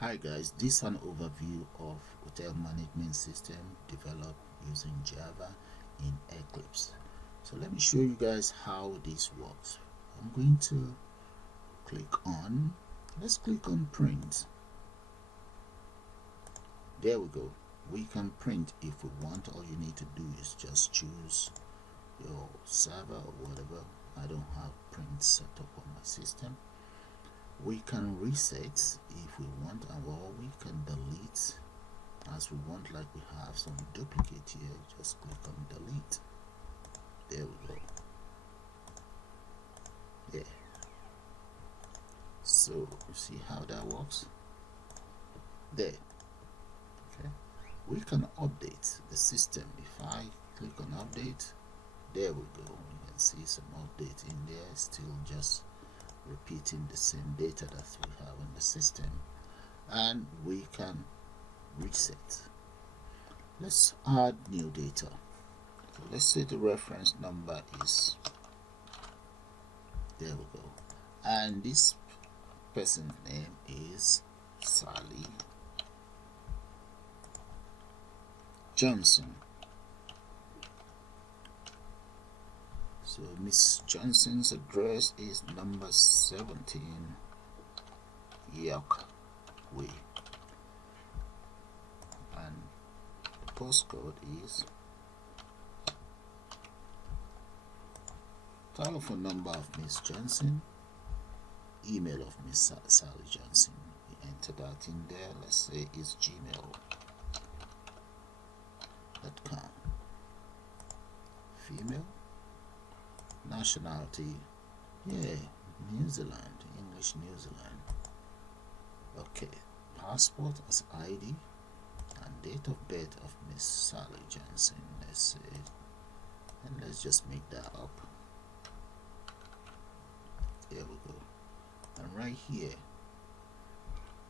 Hi guys, this is an overview of hotel management system developed using Java in Eclipse. So let me show you guys how this works. I'm going to let's click on print. There we go. We can print if we want. All you need to do is just choose your server or whatever. I don't have print set up on my system. We can reset if we want, or we can delete as we want, like we have some duplicate here. Just click on delete. There we go. Yeah. So you see how that works? There. Okay. We can update the system. If I click on update, there we go. You can see some update in there, still just repeating the same data that we have in the system, and we can reset. Let's add new data. So let's say the reference number is, there we go, and this person's name is Sally Johnson. So Miss Johnson's address is number 17 York Way, and the postcode is, telephone number of Miss Johnson, email of Miss Sally Johnson. We enter that in there. Let's say it's gmail.com. Female. Nationality, yeah, New Zealand, English New Zealand. Okay, passport as ID, and date of birth of Miss Sally Johnson. Let's say, and let's just make that up. There we go. And right here,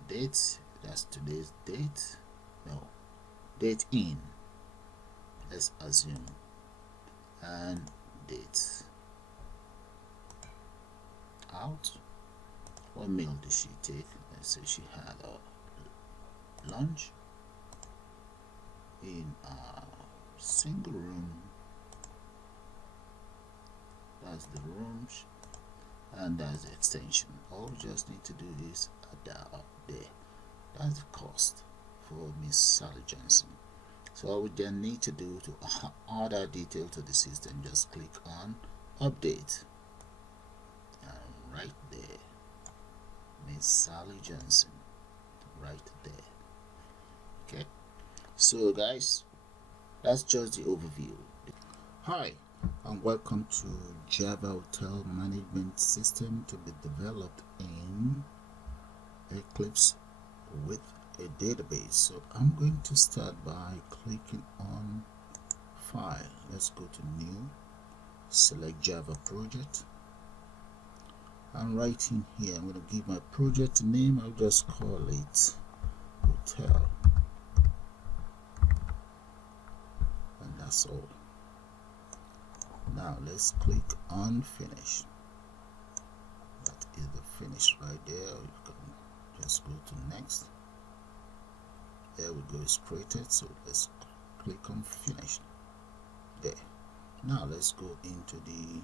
date, that's today's date. No, date in, let's assume, and date out. What meal did she take? Let's say she had a lunch in a single room. That's the room, and that's the extension. All we just need to do is add that up there. That's the cost for Miss Sally Johnson. So all we then need to do to add our detail to the system, just click on update, and right there, Miss Sally Johnson, right there. Okay, so guys, that's just the overview. Hi, and welcome to Java Hotel Management System to be developed in Eclipse with a database. So I'm going to start by clicking on File. Let's go to New, select Java Project, and right in here I'm going to give my project name. I'll just call it Hotel, and that's all. Now let's click on Finish. That is the finish right there. You can just go to Next. There we go, it's created. So let's click on Finish. There. Now let's go into the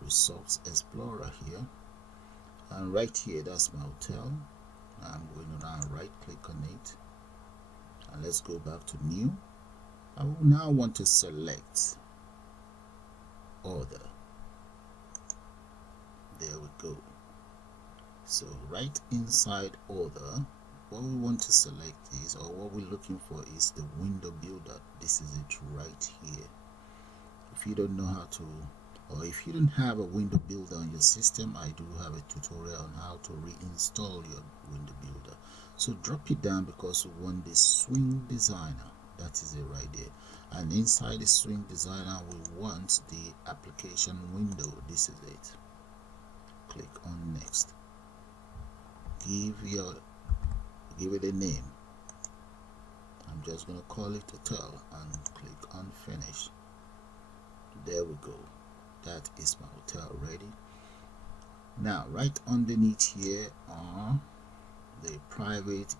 Results Explorer here, and right here, that's my hotel. I'm going to now right click on it, and let's go back to New. I will now want to select Order. There we go. So right inside Order, what we want to select is, or what we're looking for is the window builder. This is it right here. If you don't know how to, or if you don't have a window builder on your system, I do have a tutorial on how to reinstall your window builder. So drop it down, because we want the swing designer. That is it right there. And inside the swing designer, we want the application window. This is it. Click on Next. Give it a name. I'm just going to call it Hotel, and click on Finish. There we go. That is my hotel ready. Now right underneath here are the private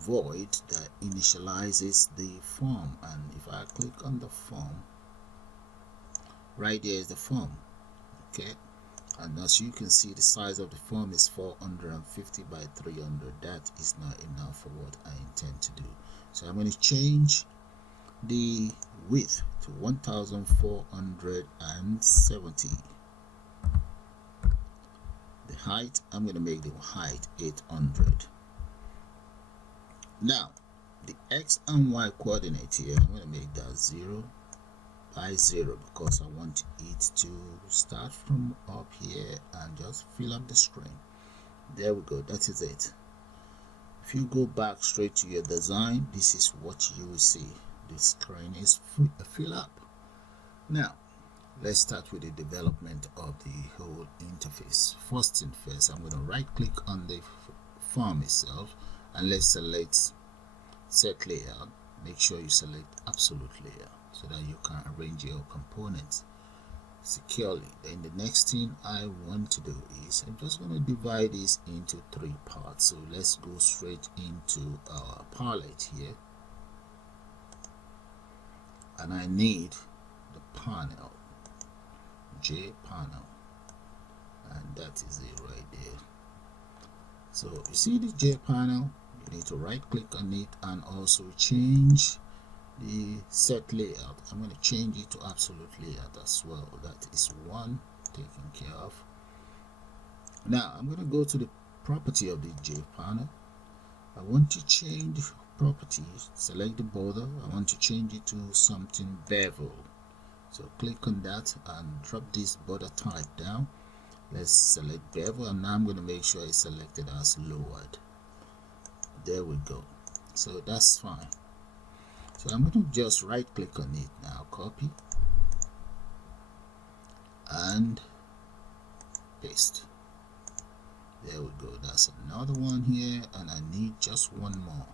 void that initializes the form. And if I click on the form, right there is the form. Okay, and as you can see, the size of the form is 450 by 300. That is not enough for what I intend to do. So I'm going to change the width to 1470. The height, I'm going to make the height 800. Now the X and Y coordinate here, I'm going to make that 0 by 0 because I want it to start from up here and just fill up the screen. There we go, that is it. If you go back straight to your design, this is what you will see. The screen is fill up. Now let's start with the development of the whole interface. First thing first, I'm going to right click on the form itself and let's select set layout. Make sure you select absolute layout so that you can arrange your components securely. Then the next thing I want to do is I'm just going to divide this into 3 parts. So let's go straight into our palette here, and I need the panel, J panel, and that is it right there. So you see the J panel, you need to right click on it and also change the set layout. I'm going to change it to absolute layout as well. That is one taken care of. Now I'm going to go to the property of the J panel. I want to change properties, select the border. I want to change it to something bevel. So click on that and drop this border type down. Let's select bevel, and now I'm going to make sure it's selected as lowered. There we go. So that's fine. So I'm going to just right click on it now, copy and paste. There we go. That's another one here, and I need just one more.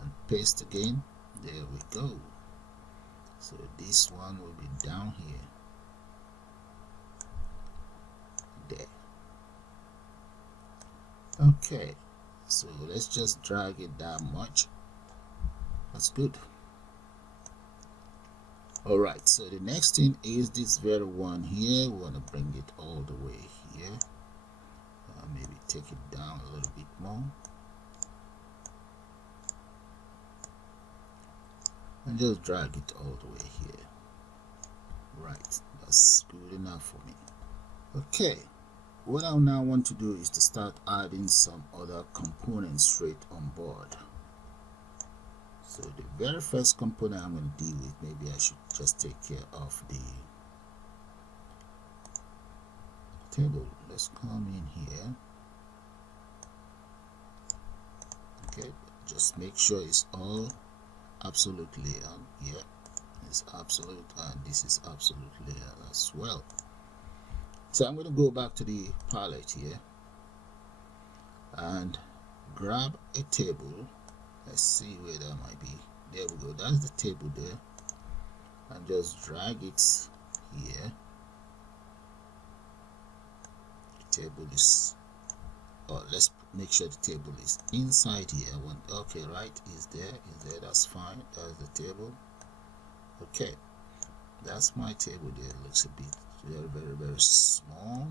And paste again. There we go. So this one will be down here. There. Okay. So let's just drag it that much. That's good. Alright, so the next thing is this very one here. We want to bring it all the way here. Maybe take it down a little bit more. And just drag it all the way here. Right, that's good enough for me. Okay, what I now want to do is to start adding some other components straight on board. So the very first component I'm going to deal with, maybe I should just take care of the table. Let's come in here. Okay, just make sure it's all absolute layout. Yeah, it's absolute, and this is absolute layout as well. So I'm going to go back to the palette here and grab a table. Let's see where that might be. There we go. That's the table there, and just drag it here. The table is, oh, let's make sure the table is inside here. Okay, right, is there, that's fine. That's the table. Okay, that's my table there. It looks a bit very small.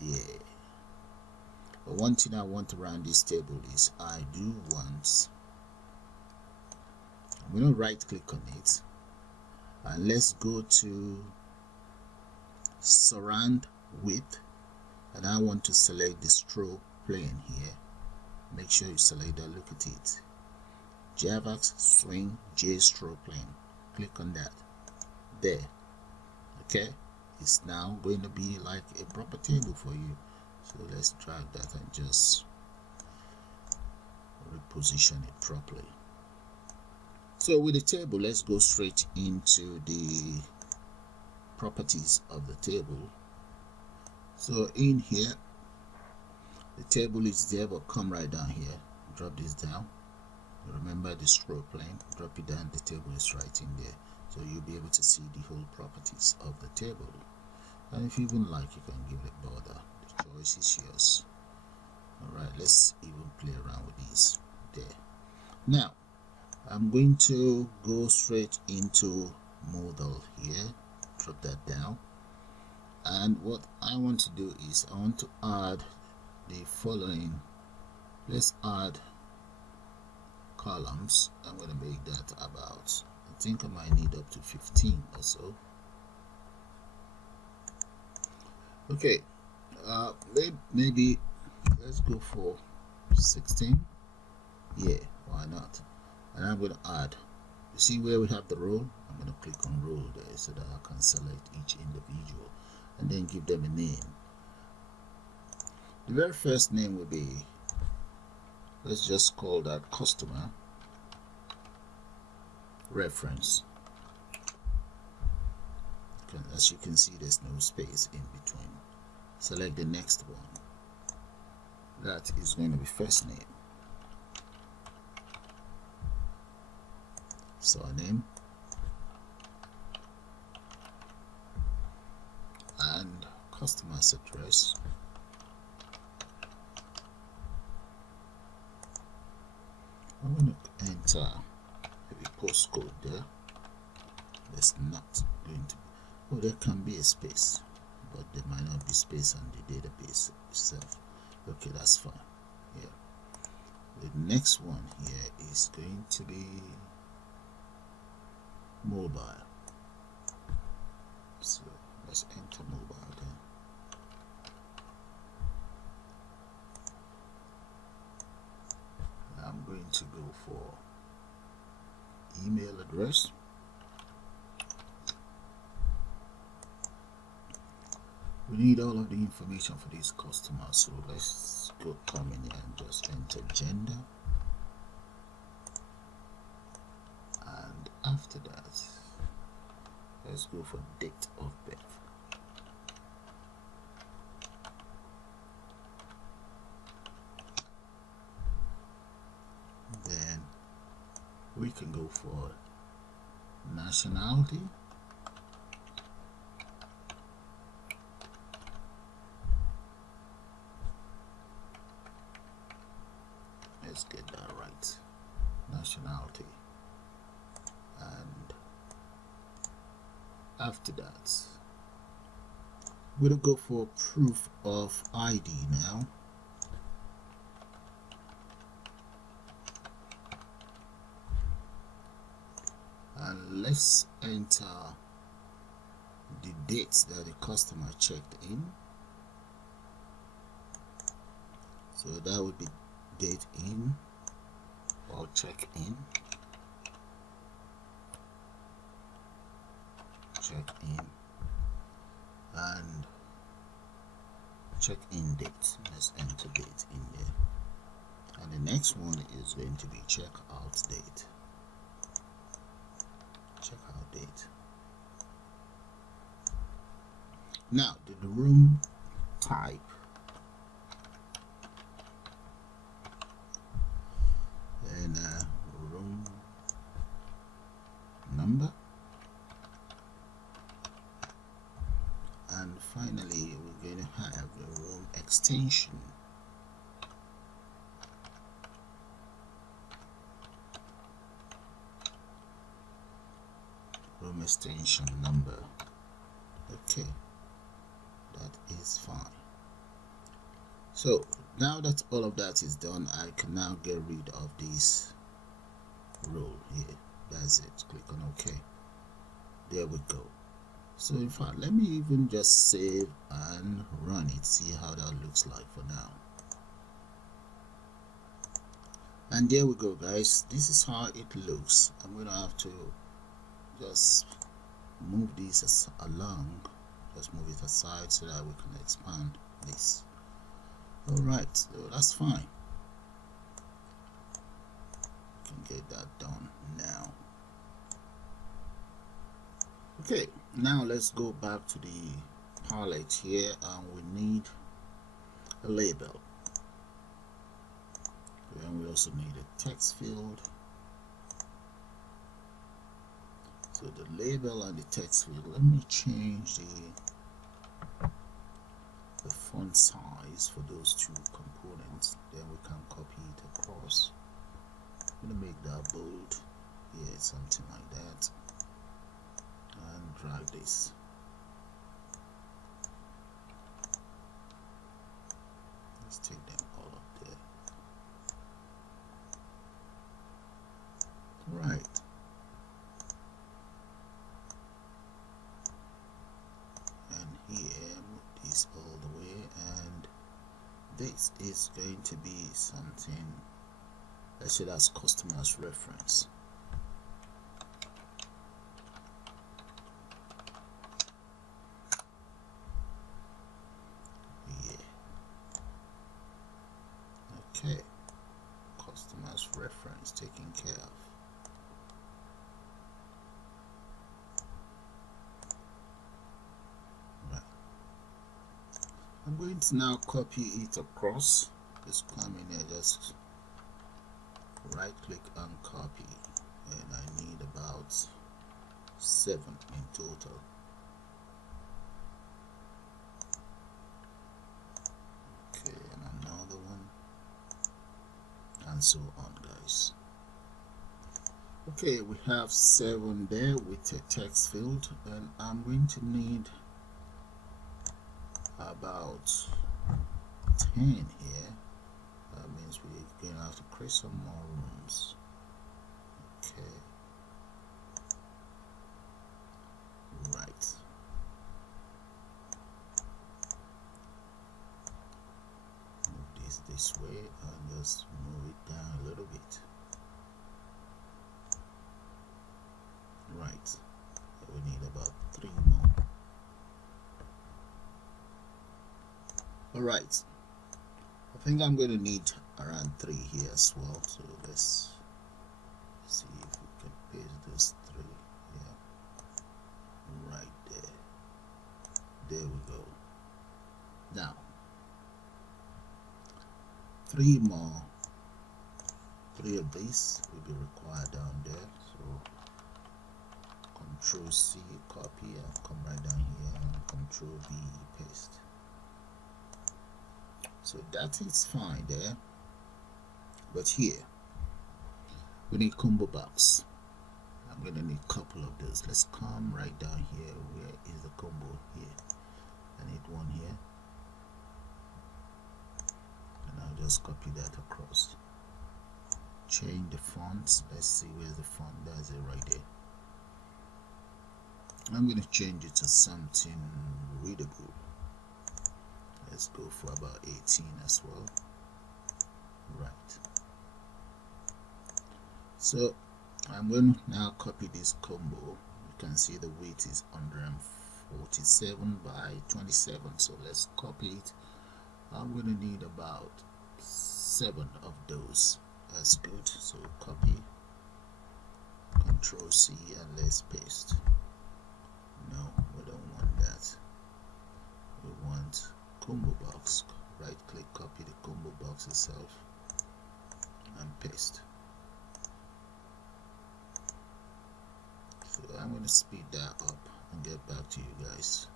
Yeah, but one thing I want around this table is I do want, I'm going to right click on it and let's go to surround width, and I want to select the stroke plane here. Make sure you select that. Look at it, Javax swing J stroke plane. Click on that. There. Okay, it's now going to be like a proper table for you. So let's drag that and just reposition it properly. So with the table, let's go straight into the properties of the table. So in here, the table is there, but come right down here, drop this down. Remember the stroke plane, drop it down, the table is right in there. So you'll be able to see the whole properties of the table. And if you even like, you can give it a border. The choice is yours. Alright, let's even play around with these there. Now I'm going to go straight into modal here, drop that down, and what I want to do is I want to add the following. Let's add columns. I'm going to make that about, I think I might need up to 15 or so. Okay, maybe let's go for 16. Yeah, why not? And I'm going to add, you see where we have the row? I'm going to click on row there so that I can select each individual and then give them a name. The very first name will be, let's just call that customer reference. As you can see, there's no space in between. Select the next one. That is going to be first name, surname, and customer's address. I'm going to enter a postcode there. There's not going to be, oh, there can be a space, but there might not be space on the database itself. Okay, that's fine. Yeah. The next one here is going to be mobile. So let's enter mobile then. I'm going to go for email address. We need all of the information for these customers, so let's go come in here and just enter gender, and after that let's go for date of birth. Then we can go for nationality. Let's get that right. Nationality. And after that, we're going to go for proof of ID now. And let's enter the dates that the customer checked in. So that would be date in or check in, and check in date. Let's enter date in there, and the next one is going to be check out date. Check out date. Now the room type, and room number, and finally we're going to have the room extension. Room extension number. Okay, that is fine. So now that all of that is done, I can now get rid of this row here. That's it. Click on OK. There we go. So in fact, let me even just save and run it, see how that looks like for now. And there we go, guys. This is how it looks. I'm gonna have to just move this along, just move it aside so that we can expand this. Alright, so that's fine. We can get that done now. Okay, now let's go back to the palette here, and we need a label. And we also need a text field. So the label and the text field, let me change the font size is for those two components. Then we can copy it across. I'm gonna make that bold. Yeah, something like that, and drag this. Let's take them all up there. Right. And here, move this all the way, and this is going to be something. Let's say that's customer's reference. Okay, customer's reference taken care of. Right. I'm going to now copy it across. Just come in here, just right click and copy, and I need about 7 in total. Okay, and another one, and so on, guys. Okay, we have 7 there with a text field, and I'm going to need about 10 here. That means we're going to have to create some more rooms. Okay, right. Move this way and just move it down a little bit. Right, we need about 3 more. Alright, I think I'm going to need around 3 here as well, so let's see if we can paste those 3 here. Right there. There we go. Now 3 more, 3 of these will be required down there, so Control C, copy, and come right down here and Control V, paste. So that is fine there, but here we need combo box. I'm going to need a couple of those. Let's come right down here. Where is the combo? Here. I need one here, and I'll just copy that across. Change the fonts. Let's see where's the font. That's it right there. I'm going to change it to something readable. Let's go for about 18 as well. Right. So I'm going to now copy this combo. You can see the width is 147 by 27. So let's copy it. I'm going to need about 7 of those. That's good. So copy, Control C, and let's paste. No, we don't want that. We want combo box. Right click, copy the combo box itself, and paste. So I'm going to speed that up and get back to you guys.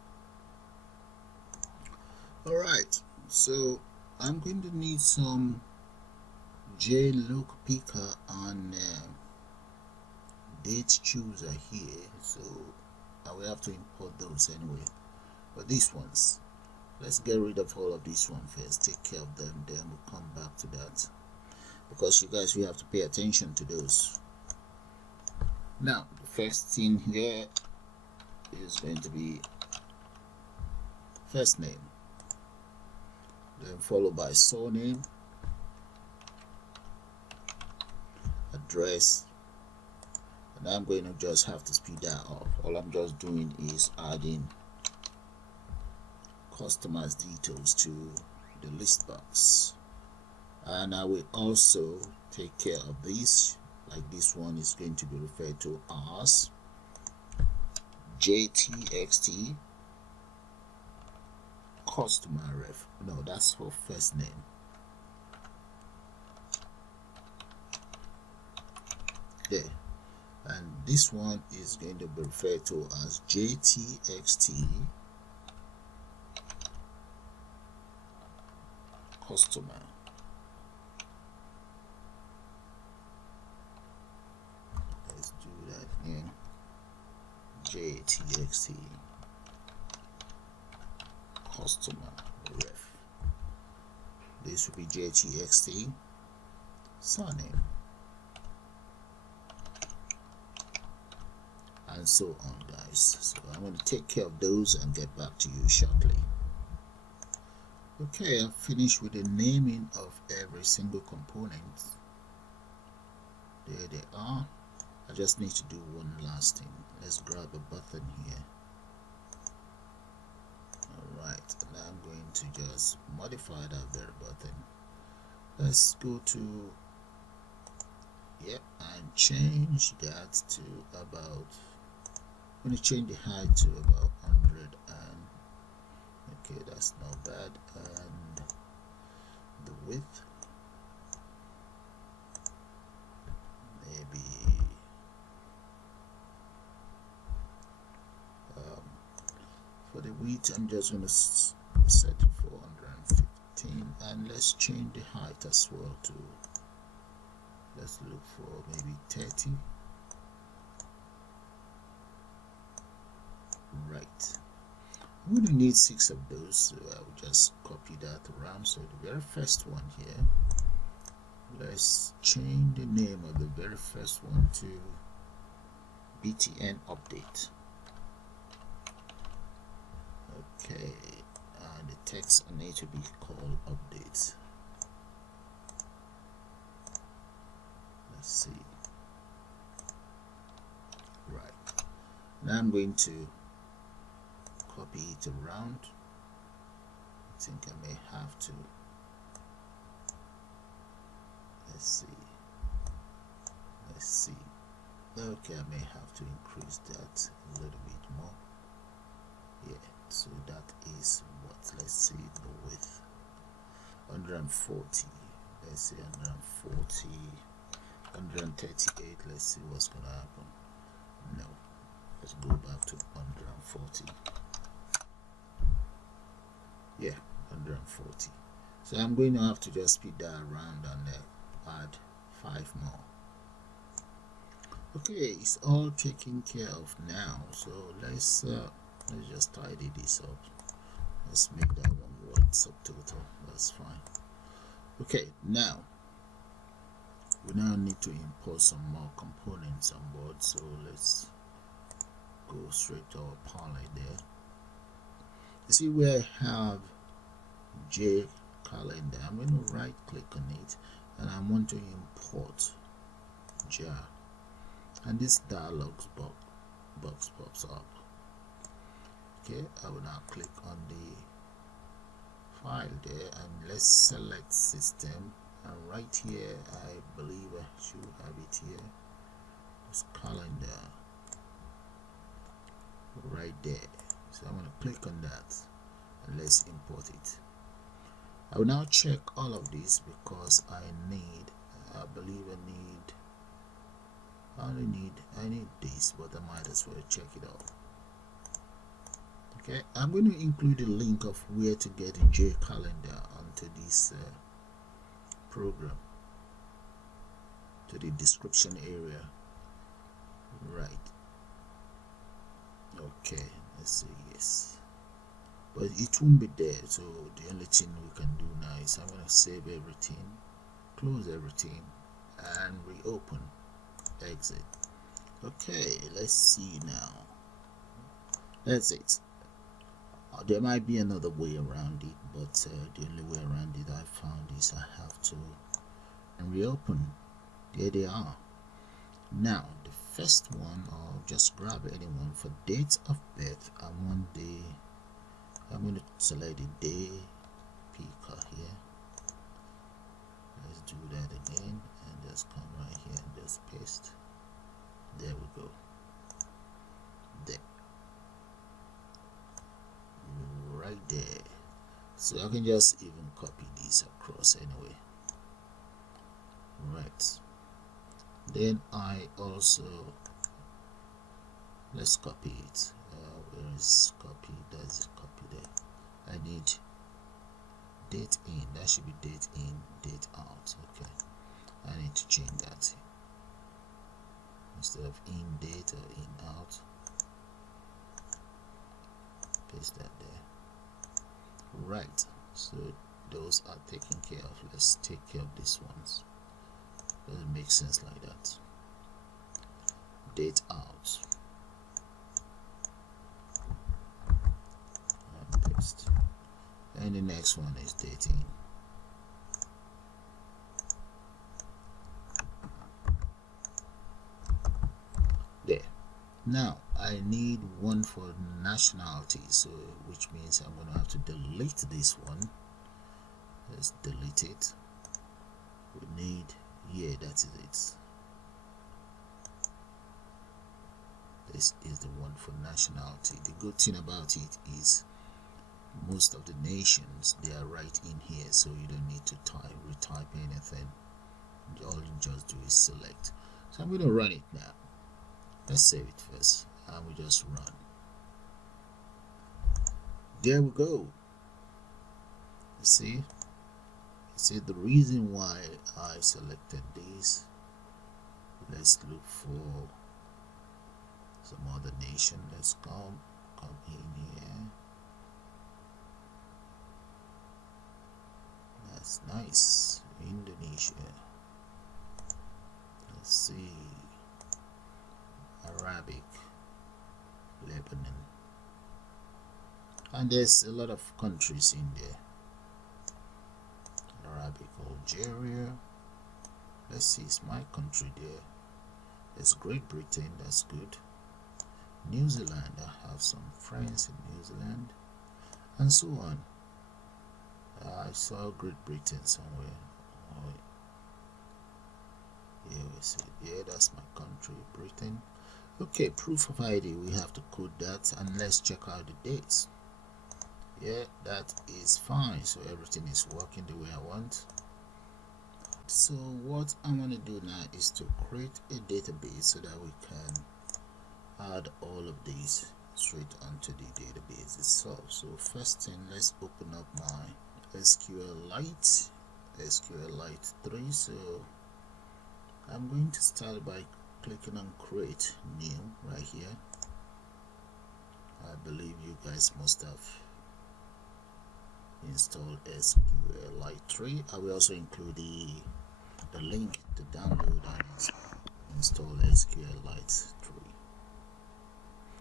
Alright, so I'm going to need some jLookPicker and DateChooser here, so I will have to import those anyway. But these ones, let's get rid of all of this one first, take care of them, then we'll come back to that, because you guys will have to pay attention to those. Now the first thing here is going to be first name, then followed by surname, address, and I'm going to just have to speed that up. All I'm just doing is adding customer's details to the list box, and I will also take care of this. Like this one is going to be referred to as JTXT customer ref. No, that's for first name. There. And this one is going to be referred to as JTXT customer. Let's do that in JTXT customer ref. This will be JTXT surname, and so on, guys. So I'm going to take care of those and get back to you shortly. Okay, I've finished with the naming of every single component. There they are. I just need to do one last thing. Let's grab a button here. Alright, and I'm going to just modify that very button. Let's go to, and change that to about, I'm going to change the height to about 100, and okay, that's not bad, and the width maybe for the width I'm just going to set it for 115, and let's change the height as well to, let's look for maybe 30. Right, I'm going to need 6 of those, so I will just copy that around. So the very first one here, let's change the name of the very first one to BTN update. Okay, and the text need to be called update. Let's see. Right, now I'm going to copy it around. I think I may have to, let's see, okay, I may have to increase that a little bit more. Yeah, so that is what, let's see the width, 140, let's say 140, 138, let's see what's gonna happen. No, let's go back to 140. Yeah, 140. So I'm going to have to just speed that around and add 5 more. Okay, it's all taken care of now. So let's just tidy this up. Let's make that one word subtotal. That's fine. Okay, now we now need to import some more components on board. So let's go straight to our palette there. You see where I have jCalendar, I'm going to right click on it and I want to import jar, and this dialog box pops up. Okay, I will now click on the file there and let's select system, and right here I believe I should have it here, this calendar right there. So I'm going to click on that and let's import it. I will now check all of this because I believe I need this, but I might as well check it out. Okay, I'm going to include a link of where to get in jCalendar onto this program, to the description area. Right. Okay, let's see, yes, but it won't be there. So the only thing we can do now is I'm going to save everything, close everything, and reopen, exit. Okay, let's see now. That's it. There might be another way around it, but the only way around it I found is I have to reopen. There they are. Now the first one, I'll just grab anyone for date of birth. I'm going to select the day picker here. Let's do that again and just come right here and just paste. There we go. There. Right there. So I can just even copy these across anyway. Right. Then I also, let's copy it. Where is copy? There's a copy there. I need date in. That should be date in, date out. Okay, I need to change that. Instead of in date or in out, paste that there. Right, so those are taken care of. Let's take care of these ones. Does it make sense like that? Date out and paste, and the next one is date in. There. Now I need one for nationality, so which means I'm going to have to delete this one. Let's delete it. We need, yeah, that is it. This is the one for nationality. The good thing about it is most of the nations, they are right in here, so you don't need to retype anything. All you just do is select. So I'm going to run it now. Let's save it first, and we just run. There we go. You see the reason why I selected this. Let's look for some other nation. Let's come in here. That's nice. Indonesia. Let's see. Arabic, Lebanon, and there's a lot of countries in there. Arabic, Algeria. Let's see, it's my country there. There's Great Britain, that's good. New Zealand, I have some friends in New Zealand, and so on. I saw Great Britain somewhere. Oh, yeah, we see. Yeah, that's my country, Britain. Okay, proof of ID, we have to code that, and let's check out the dates. Yeah, that is fine, so everything is working the way I want. So what I want to do now is to create a database so that we can add all of these straight onto the database itself. So first thing, let's open up my SQLite 3. So I'm going to start by clicking on create new right here. I believe you guys must have installed SQLite 3. I will also include the link to download and install SQLite 3.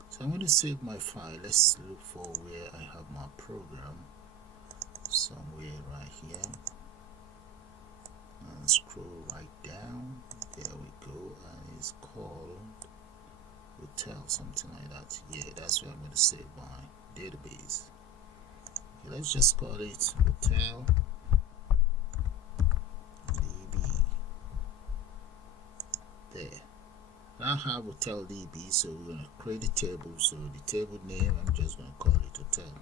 So I'm going to save my file. Let's look for where I have my program. Somewhere right here, and scroll right down. There we go, and it's called hotel, something like that. Yeah, that's where I'm going to save my database. Okay, let's just call it hotel DB. There. Now I have hotel DB, so we're going to create a table. So the table name, I'm just going to call it hotel.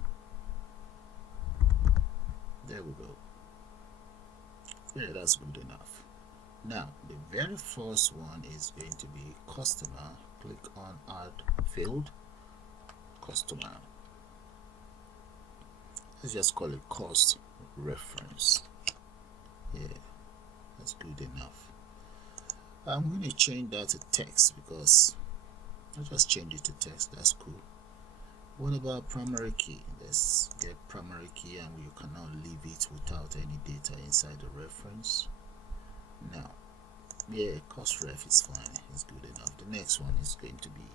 There we go. Yeah, that's good enough. Now the very first one is going to be customer. Click on add field, customer. Let's just call it cost reference. Yeah, that's good enough. I'm going to change that to text because I'll just change it to text. That's cool. What about primary key? Let's get primary key, and you cannot leave it without any data inside the reference. Now, yeah, cost ref is fine, it's good enough. The next one is going to be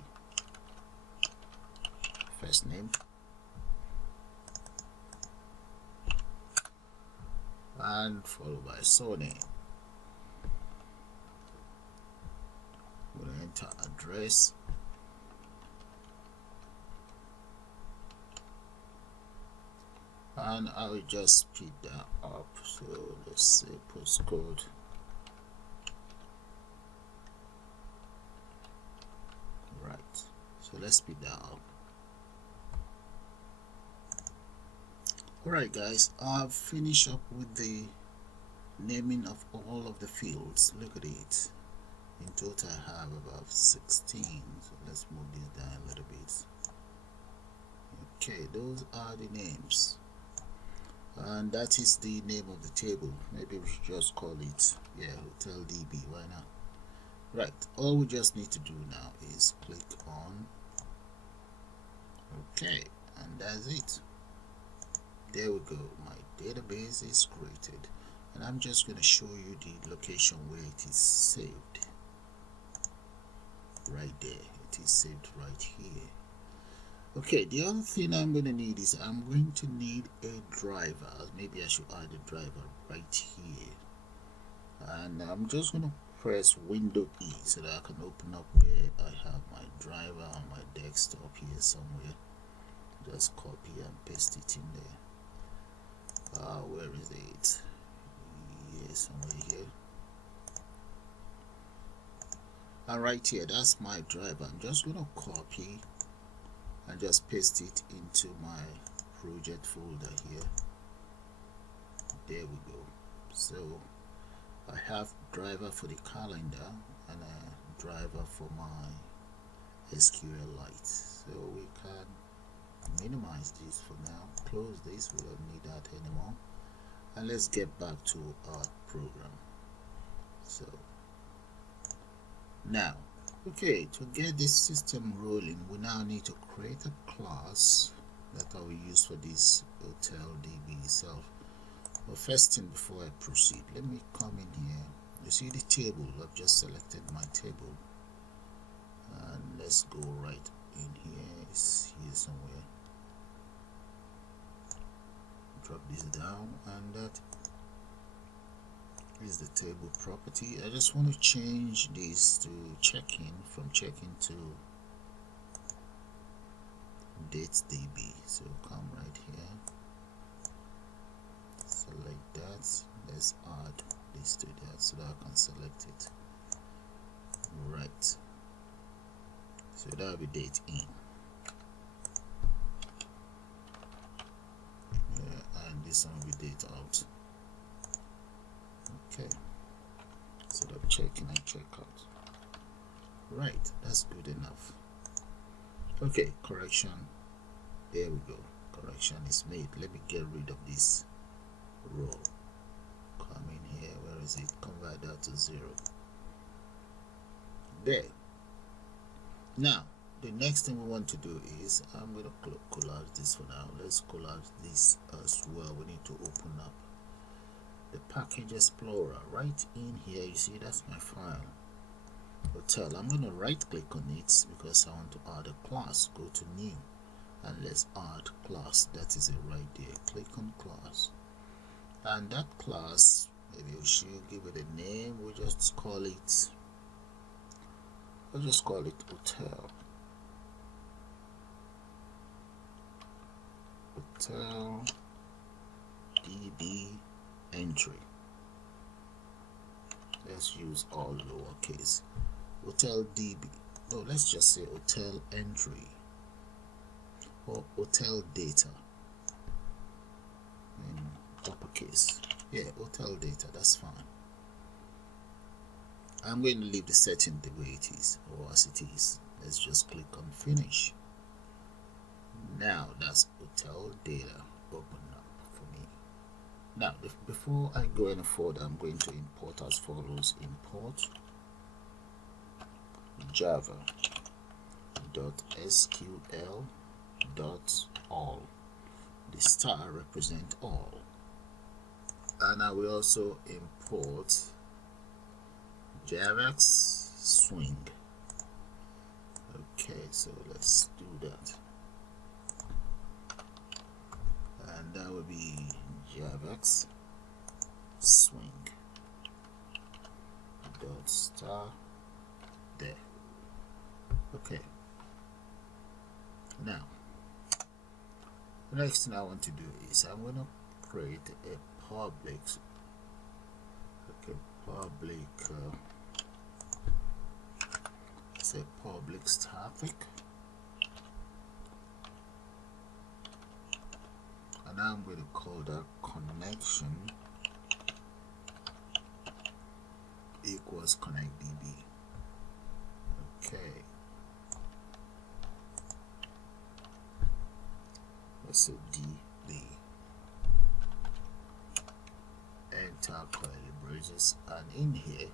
first name, and followed by surname. We're going to enter address, and I will just speed that up. So let's say postcode, right? So let's speed that up. Alright guys, I've finished up with the naming of all of the fields. Look at it. In total I have about 16. So let's move this down a little bit. Okay, those are the names. and that is the name of the table. Maybe we should just call it, yeah, hotel DB. Why not? Right, all we just need to do now is click on OK, and that's it. There we go. My database is created, and I'm just going to show you the location where it is saved. Right there, it is saved right here. Okay, the other thing I'm going to need is I'm going to need a driver. Maybe I should add a driver right here, and I'm just going to press Window E so that I can open up where I have my driver on my desktop here somewhere. Just copy and paste it in there. Where is it? Yeah, somewhere here. And right here, that's my driver. I'm just going to copy and just paste it into my project folder here. There we go. So I have driver for the calendar and a driver for my SQLite. So we can minimize this for now, close this, we don't need that anymore, and let's get back to our program. So now, okay, to get this system rolling, we now need to create a class that I will use for this hotel DB itself. But first thing, before I proceed, let me come in here. You see the table? I've just selected my table, and let's go right in here. It's here somewhere. Drop this down, and that is the table property. I just want to change this to check-in, from check-in to dates DB. So come right here, select that. Let's add this to that so that I can select it. Right. So that'll be date in. And this one will be date out. Okay, so I'm checking and check out. Right, that's good enough. Okay, correction. There we go. Correction is made. Let me get rid of this row. Come in here. Where is it? Convert that to 0. There. Now, the next thing we want to do is, I'm going to collage this for now. Let's collage this as well. We need to open up the package explorer right in here. You see, that's my file hotel. I'm going to right click on it because I want to add a class. Go to new and let's add class. That is it right there. Click on class, and that class, maybe we should give it a name. We'll just call it hotel. Hotel DB entry. Let's use all lowercase. Hotel DB. No, let's just say hotel entry or hotel data in uppercase. Yeah, hotel data. That's fine. I'm going to leave the setting the way it is, or as it is. Let's just click on finish. Now that's hotel data open up for me. Now before I go any further, I'm going to import as follows. Import java.sql.all. The star represent all, and I will also import javax swing. Okay, so let's do that, and that will be javax swing dot star there. Okay, now the next thing I want to do is I'm going to create a public say public static, and I'm going to call that connection equals connect DB. Okay, let's say DB. enter curly braces, and in here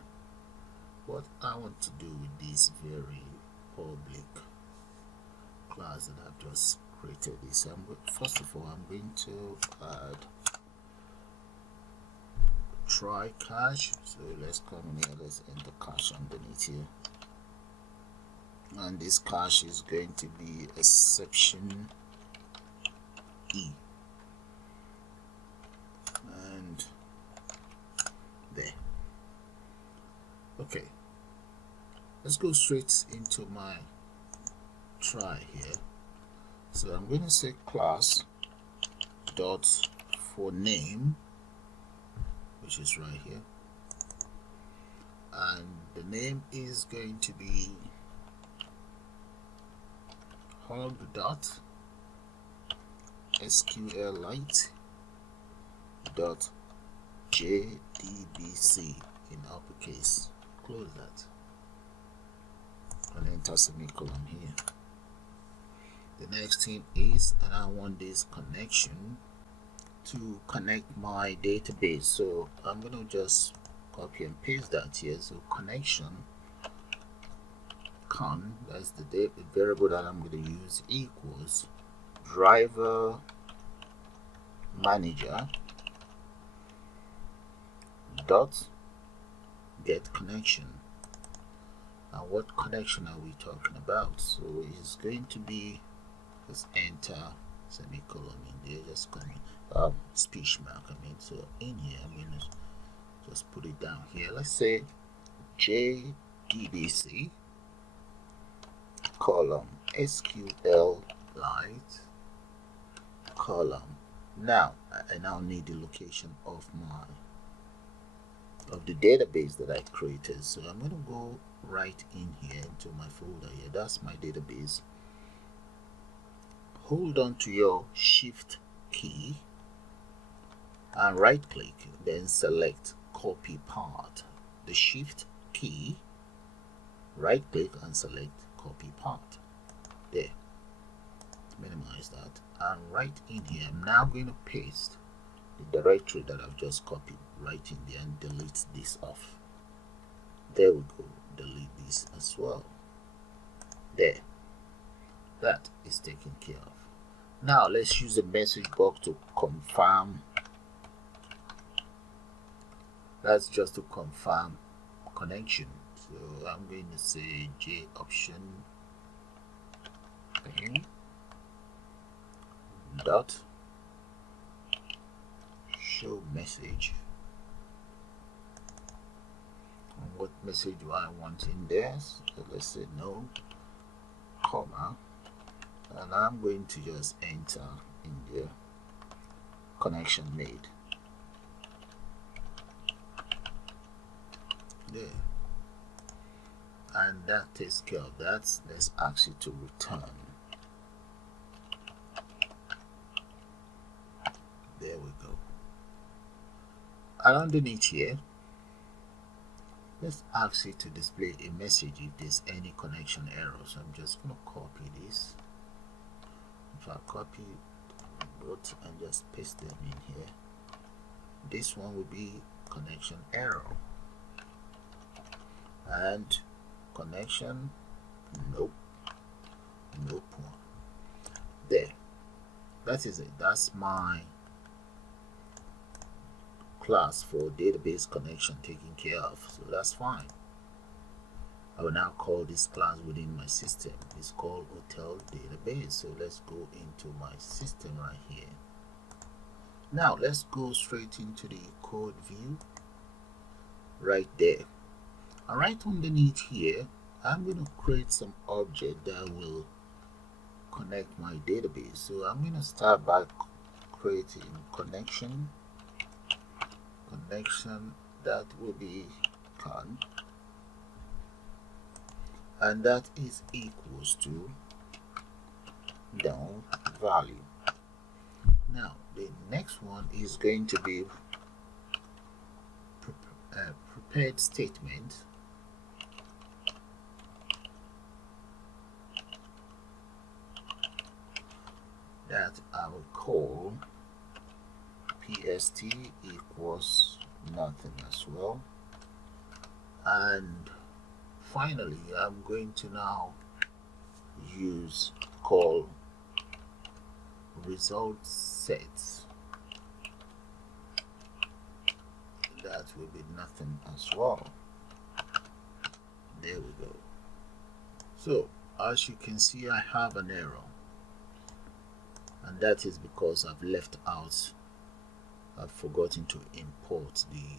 what I want to do with this very public class that I've just created is first of all I'm going to add try cache. So let's come in here, let's enter cache underneath here, and this cache is going to be a section E, and there. Okay, let's go straight into my try here. So I'm going to say class dot for name, which is right here, and the name is going to be hug dot SQLite dot JDBC in uppercase. Close that and enter semicolon here. The next thing is, and I want this connection to connect my database, so I'm going to just copy and paste that here. So connection con, that's the variable that I'm going to use, equals driver manager dot get connection. And what connection are we talking about? So it's going to be, let's enter semicolon in there, just speech mark, so in here I'm going to just put it down here. Let's say JDBC column SQLite column. Now I now need the location of the database that I created, so I'm going to go right in here into my folder here. That's my database. Hold on to your shift key and right click, then select copy path. The shift key, right click and select copy path. There, minimize that, and right in here I'm now going to paste the directory that I've just copied right in there and delete this off. There we go, delete this as well. There, that is taken care of. Now let's use the message box to confirm. That's just to confirm connection. So I'm going to say J option thing dot show message. And what message do I want in there? So let's say no, comma, and I'm going to just enter in there connection made. There, and that takes care of that. Let's ask it to return. There we go. And underneath here, let's ask it to display a message if there's any connection error. So I'm just going to copy this. If I copy both and just paste them in here, this one will be connection error, and connection nope, nope one. There, that is it. That's my class for database connection taken care of, so that's fine. I will now call this class within my system. It's called Hotel Database. So let's go into my system right here. Now let's go straight into the code view right there. And right underneath here, I'm going to create some object that will connect my database. So I'm going to start by creating connection that will be con, and that is equals to down value. Now the next one is going to be prepared statement that I will call PST equals nothing as well. And finally, I'm going to now use call result sets. That will be nothing as well. There we go. So as you can see, I have an error, and that is because I've forgotten to import the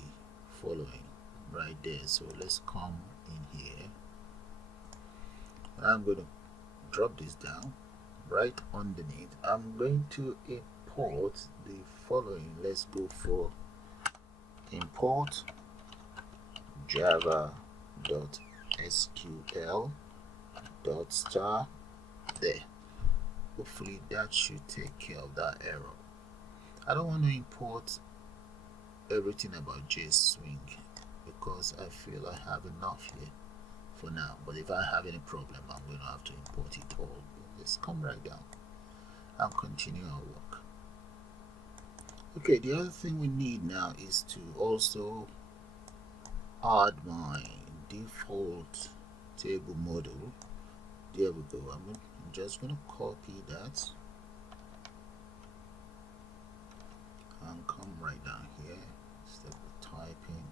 following right there. So let's come in here. I'm going to drop this down. Right underneath, I'm going to import the following. Let's go for import java.sql.star. There. Hopefully that should take care of that error. I don't want to import everything about JSwing because I feel I have enough here for now. But if I have any problem, I'm going to have to import it all. Let's come right down and continue our work. Okay, the other thing we need now is to also add my default table model. There we go. I'm just going to copy that and come right down here instead of typing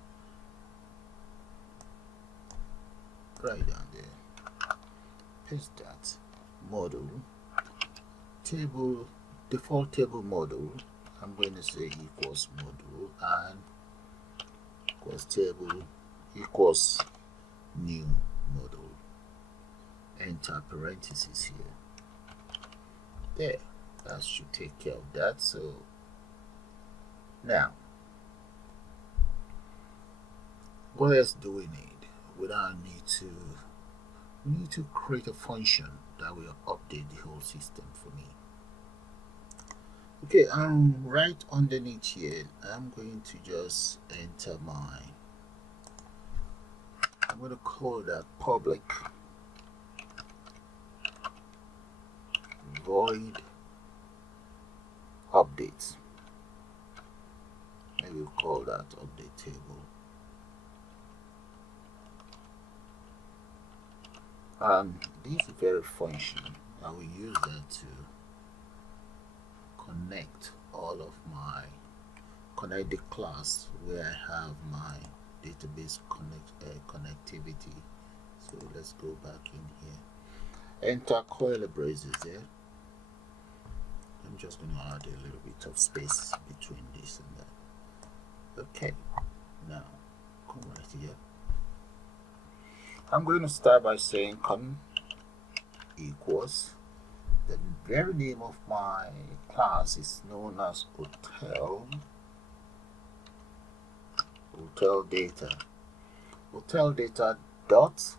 right down there. Paste that model table, default table model. I'm going to say equals model and equals table equals new model. Enter parentheses here. There, that should take care of that. So now, what else do we need? We need to create a function that will update the whole system for me. Okay, right underneath here, I'm going to just enter I'm going to call that public void updates. Maybe we'll call that update table. This very function, I will use that to connect connect the class where I have my database connectivity. So let's go back in here. Enter coil braces there. I'm just going to add a little bit of space between this and that. Okay, now come right here. I'm going to start by saying con equals the very name of my class is known as hotel data dot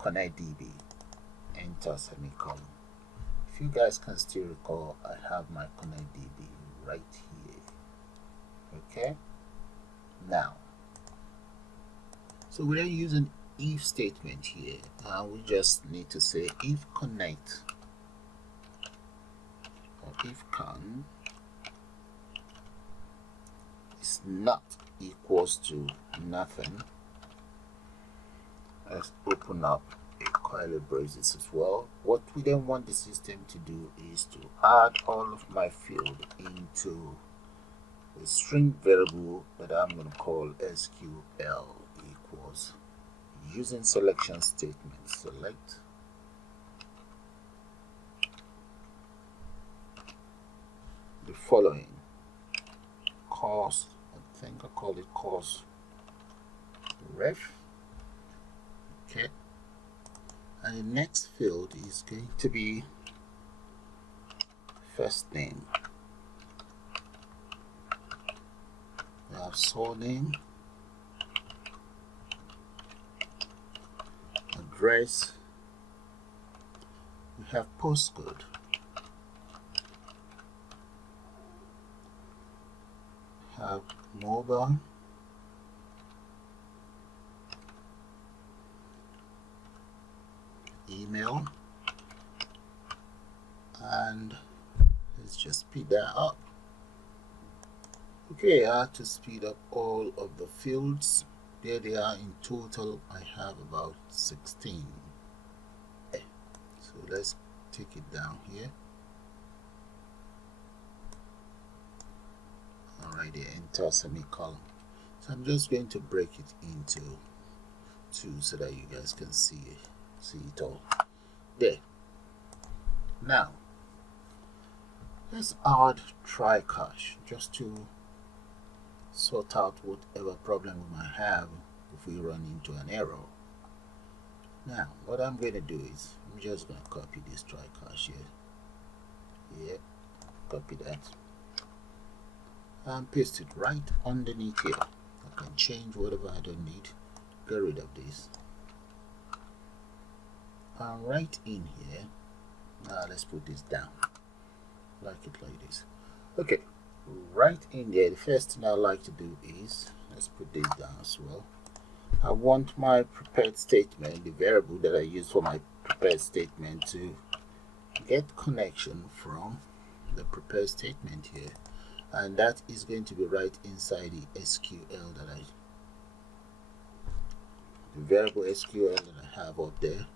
connectdb, enter semicolon. If you guys can still recall, I have my connectdb right here. Okay, now so we're using if statement here. We just need to say if connect or if con is not equals to nothing. Let's open up a curly braces as well. What we then want the system to do is to add all of my field into a string variable that I'm going to call SQL equals, using selection statement, select the following cost, I think I call it cost ref. Okay, and the next field is going to be first name. We have surname, address, we have postcode, we have mobile, email, and let's just speed that up. Okay, I had to speed up all of the fields. There they are. In total I have about 16. So let's take it down here. Alright, there, enter semicolon. So I'm just going to break it into two so that you guys can see it all. There. Now let's add try catch just to sort out whatever problem we might have if we run into an error. Now what I'm going to do is I'm just going to copy this try catch here. Copy that and paste it right underneath here. I can change whatever I don't need, get rid of this, and right in here. Now let's put this down like this. Okay, right in there, the first thing I like to do is let's put this down as well. I want my prepared statement, the variable that I use for my prepared statement, to get connection from the prepared statement here, and that is going to be right inside the SQL the variable SQL that I have up there.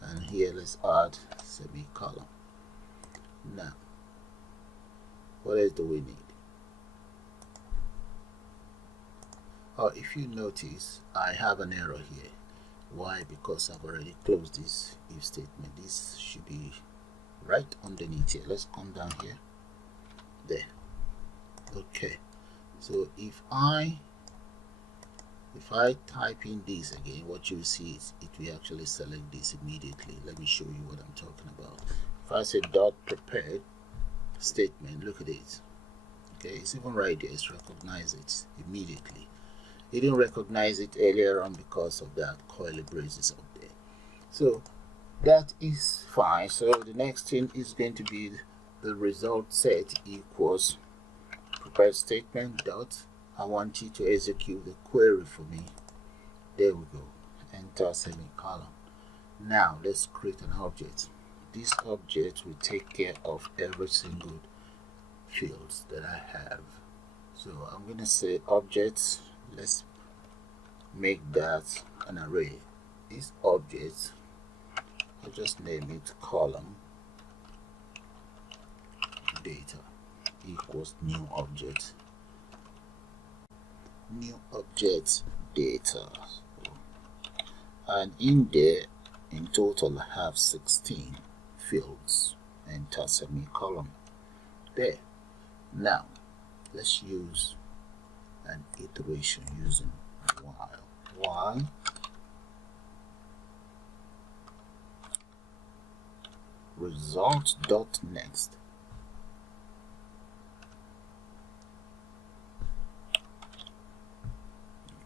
And here let's add semicolon. Now what else do we need? Oh, if you notice I have an error here. Why? Because I've already closed this if statement. This should be right underneath here. Let's come down here. There. Okay, so if I type in this again, what you see is it will actually select this immediately. Let me show you what I'm talking about. If I say dot prepared statement, look at it. Okay, it's even right there. It's recognized it immediately. It didn't recognize it earlier on because of that curly braces up there. So that is fine. So the next thing is going to be the result set equals prepared statement dot. I want you to execute the query for me. There we go. Enter semicolon. Now let's create an object. This object will take care of every single fields that I have. So I'm going to say objects. Let's make that an array. This object, I'll just name it column data equals new object data, and in there in total I have 16 fields. Enter semicolon. There. Now let's use an iteration using while result dot next.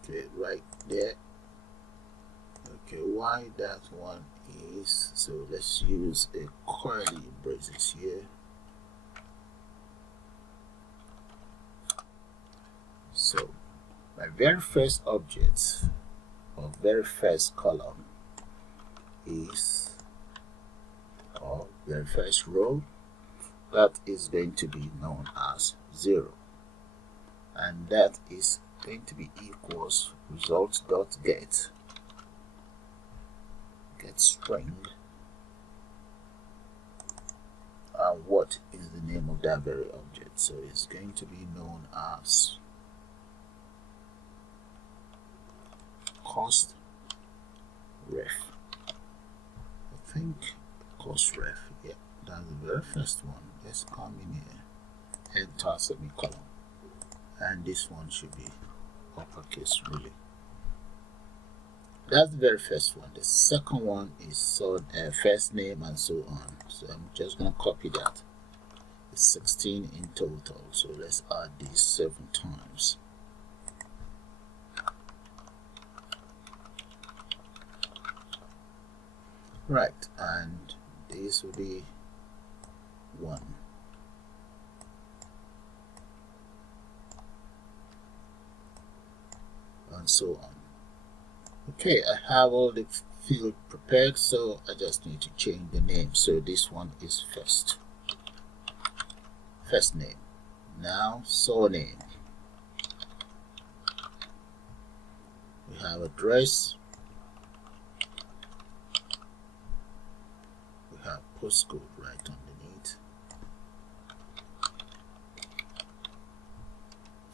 Okay, right there. Okay, why that one is, so let's use a curly braces here. So my very first object or very first column is, or very first row, that is going to be known as 0, and that is going to be equals results.get string, and what is the name of that very object? So it's going to be known as cost ref. I think cost ref. Yeah, that's the very first one. Let's come in here, enter semicolon, and this one should be uppercase really. That's the very first one. The second one is first name and so on. So I'm just going to copy that. It's 16 in total. So let's add these 7 times. Right, and this will be 1. And so on. Okay, I have all the field prepared, so I just need to change the name. So this one is first name. Now surname. have address, we have postcode right underneath,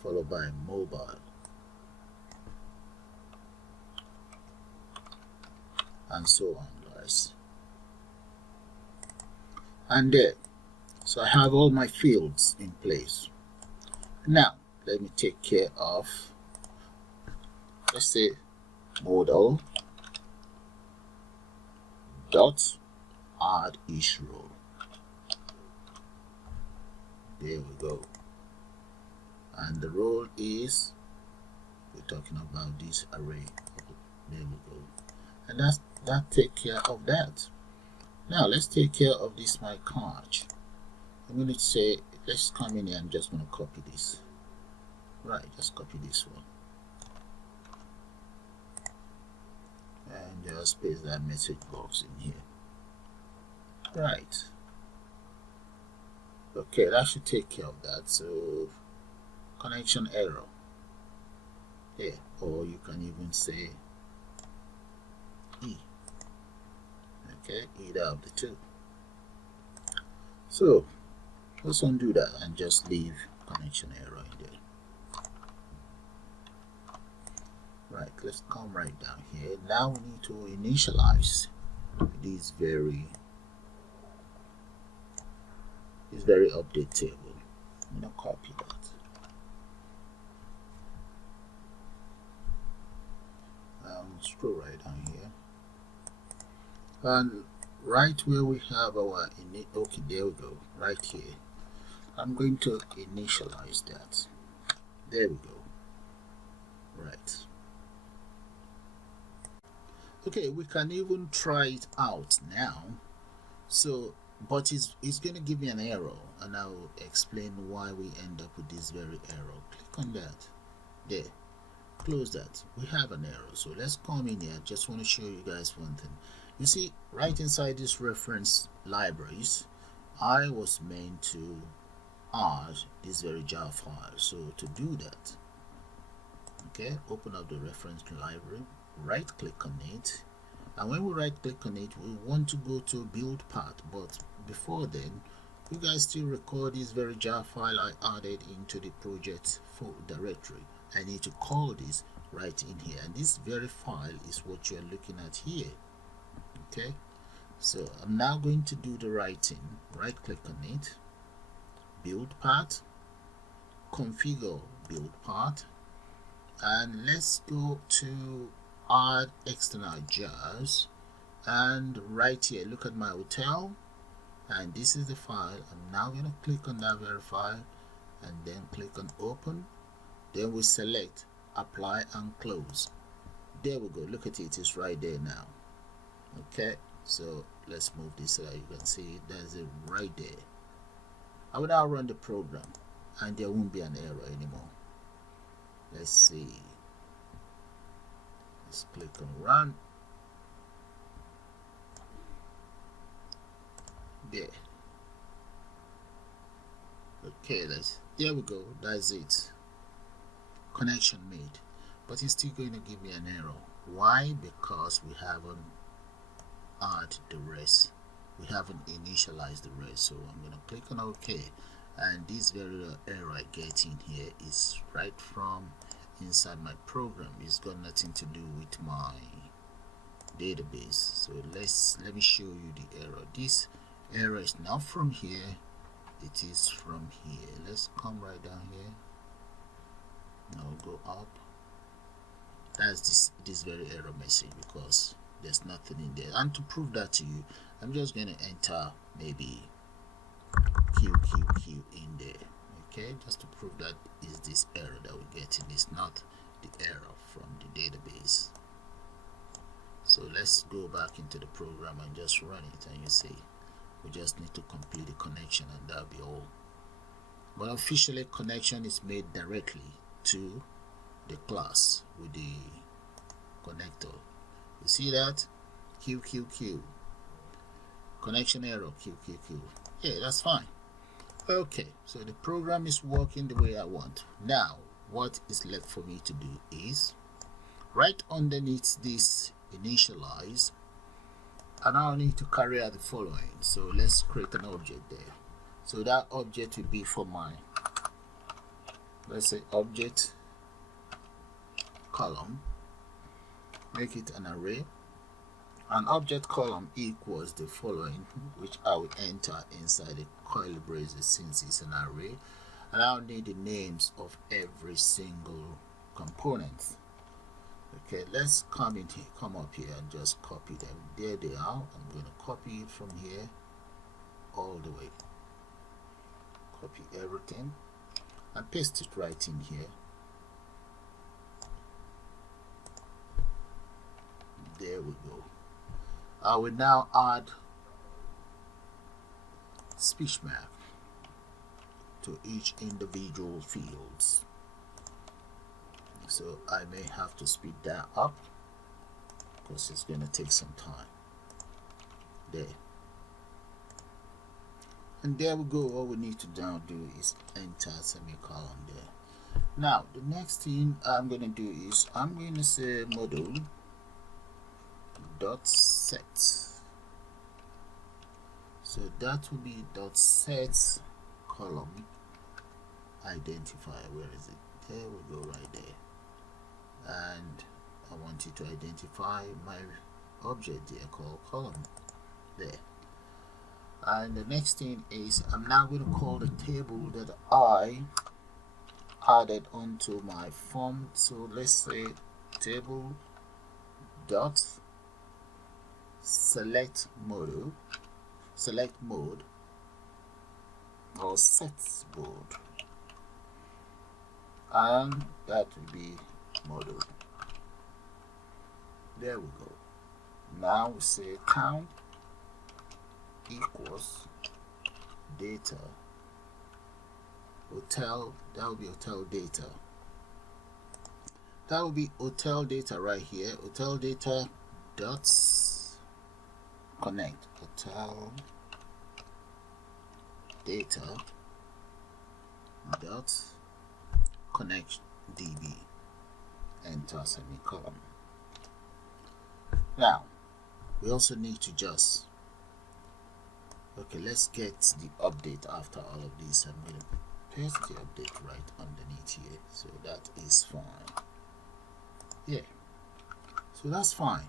followed by mobile, and so on, guys. And there, so I have all my fields in place. Now let me take care of, let's say, modal dot add each row. There we go. And the role is, we're talking about this array. There we go. And that take care of that. Now let's take care of this my card. I'm going to say, let's come in here. I'm just going to copy this. Right, just copy this one. And just paste that message box in here. Right. Okay, that should take care of that. So, connection error. Yeah, or you can even say E. Okay, either of the two. So, let's undo that and just leave connection error in there. Right, let's come right down here. Now we need to initialize this very update table. I'm gonna copy that. Scroll right down here, and right where we have our okay, there we go. Right here, I'm going to initialize that. There we go. Right. Okay, we can even try it out now. So, but it's going to give me an error, and I'll explain why we end up with this very error. Click on that. There. Close that. We have an error. So let's come in here. Just want to show you guys one thing. You see, right inside this reference libraries, I was meant to add this very jar file. So to do that, okay, open up the reference library, right click on it, and when we right click on it, we want to go to build path. But before then, you guys still record this very jar file I added into the project directory. I need to call this right in here, and this very file is what you're looking at here. Okay, so I'm now going to do the right thing. Right click on it, build path, configure build path, and let's go to add external jars, and right here look at my hotel, and this is the file. I'm now going to click on that very file and then click on open. Then we select apply and close. There we go. Look at it, it's right there now. Okay, so let's move this so that you can see it. There's it right there. I will now run the program and there won't be an error anymore. Let's see. Let's click on run. There. Okay, there we go. That's it. Connection made, but it's still going to give me an error. Why? Because we haven't added the rest, we haven't initialized the rest. So I'm going to click on OK, and this very error I get in here is right from inside my program. It's got nothing to do with my database. So let me show you the error. This error is not from here, it is from here. Let's come right down here. Now go up. That's this very error message because there's nothing in there. And to prove that to you, I'm just going to enter maybe QQQ in there. Okay, just to prove that is this error that we're getting. It's not the error from the database. So let's go back into the program and just run it, and you see we just need to complete the connection, and that'll be all. But officially connection is made directly to the class with the connector. You see that? QQQ. Connection error QQQ. Yeah, that's fine. Okay, so the program is working the way I want. Now, what is left for me to do is Right underneath this initialize, I now need to carry out the following. So let's create an object there. So that object will be for my, let's say, object column. Make it an array. An object column equals the following, which I will enter inside the curly braces since it's an array. And I'll need the names of every single component. Okay, let's come up here and just copy them. There they are. I'm going to copy it from here all the way. Copy everything and paste it right in here. There we go. I will now add speech mark to each individual fields. So I may have to speed that up because it's going to take some time. There. And there we go. All we need to now do is enter semicolon there. Now the next thing I'm going to do is I'm going to say model dot set. So that will be dot set column identifier. Where is it? There we go, right there. And I want you to identify my object there called column there. And the next thing is I'm now going to call the table that I added onto my form. So let's say table dot select mode or set mode, and that will be model. There we go. Now we say count equals data hotel. That will be hotel data. That will be hotel data right here. Hotel data dots connect hotel data dot connect db. Enter semicolon. Now we also need to just let's get the update after all of this. I'm going to paste the update right underneath here, so that is fine. Yeah, so that's fine.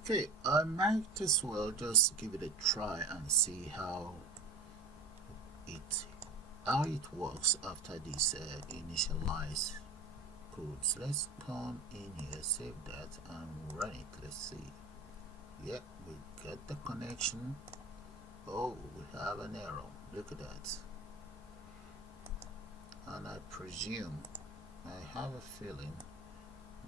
Okay, I might as well just give it a try and see how it works after this initialize codes. Let's come in here, save that and run it. Let's see. Yep, we get the connection. Oh, we have an error. Look at that. And I presume, I have a feeling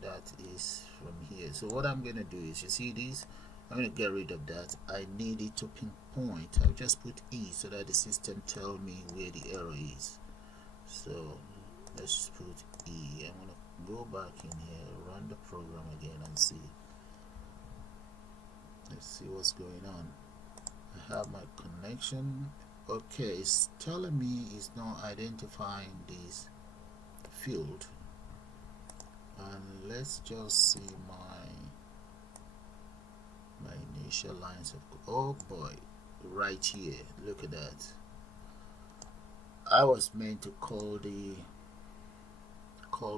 that is from here. So what I'm going to do is, you see this, I'm going to get rid of that. I need it to pinpoint. I'll just put E so that the system tell me where the error is. So let's put E. I'm going to go back in here, run the program again and see. Let's see what's going on. I have my connection. Okay, it's telling me it's not identifying this field. And let's just see my initial lines of code. Oh boy, right here, look at that. I was meant to call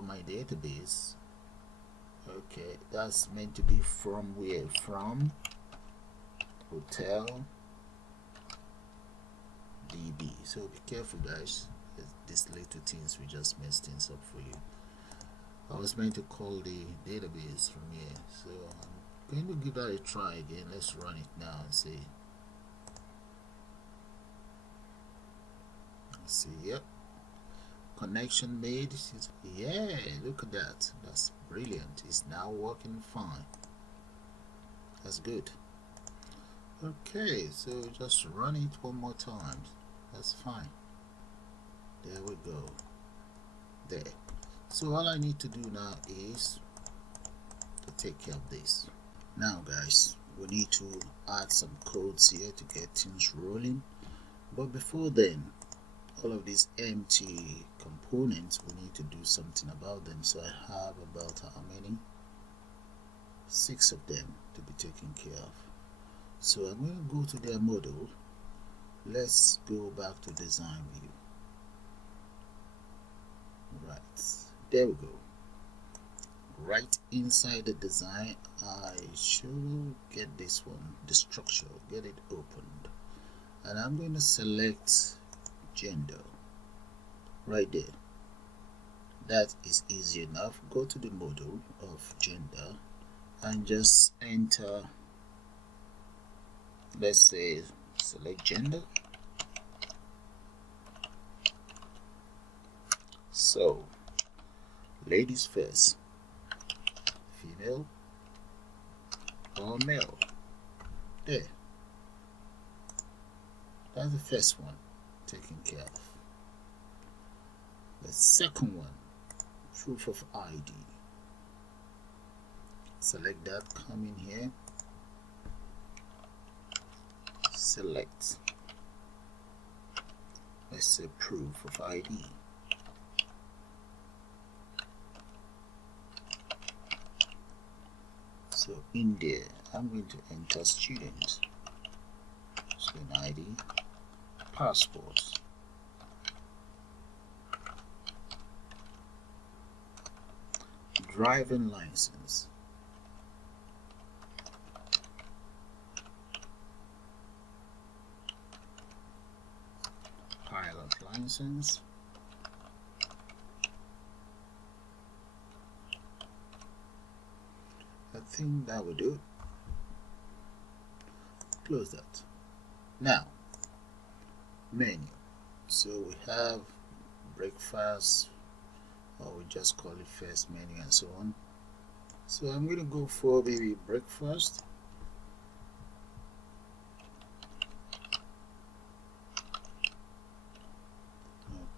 my database. Okay, that's meant to be from where? From hotel db. So be careful, guys. These little things, we just messed things up for you. I was meant to call the database from here, so I'm going to give that a try again. Let's run it now and see. Let's see. Yep, connection made. Yeah, look at that. That's brilliant. It's now working fine. That's good. Okay, so just run it one more time. That's fine. There we go. There. So all I need to do now is to take care of this. Now guys, we need to add some codes here to get things rolling. But before then, all of these empty components components, we need to do something about them. So I have about how many? 6 of them to be taken care of. So I'm going to go to their model. Let's go back to design view. Right, there we go. Right inside the design, I should get this one, the structure, get it opened, and I'm going to select gender right there. That is easy enough. Go to the model of gender and just enter, let's say, select gender. So ladies first, female or male. There, that's the first one taken care of. The second one, proof of ID. Select that, come in here, select, let's say proof of ID. So in there, I'm going to enter student, student ID, passport, driving license, pilot license, I think that will do. Close that. Now, menu. So we have breakfast, or we just call it first menu and so on. So I'm going to go for maybe breakfast.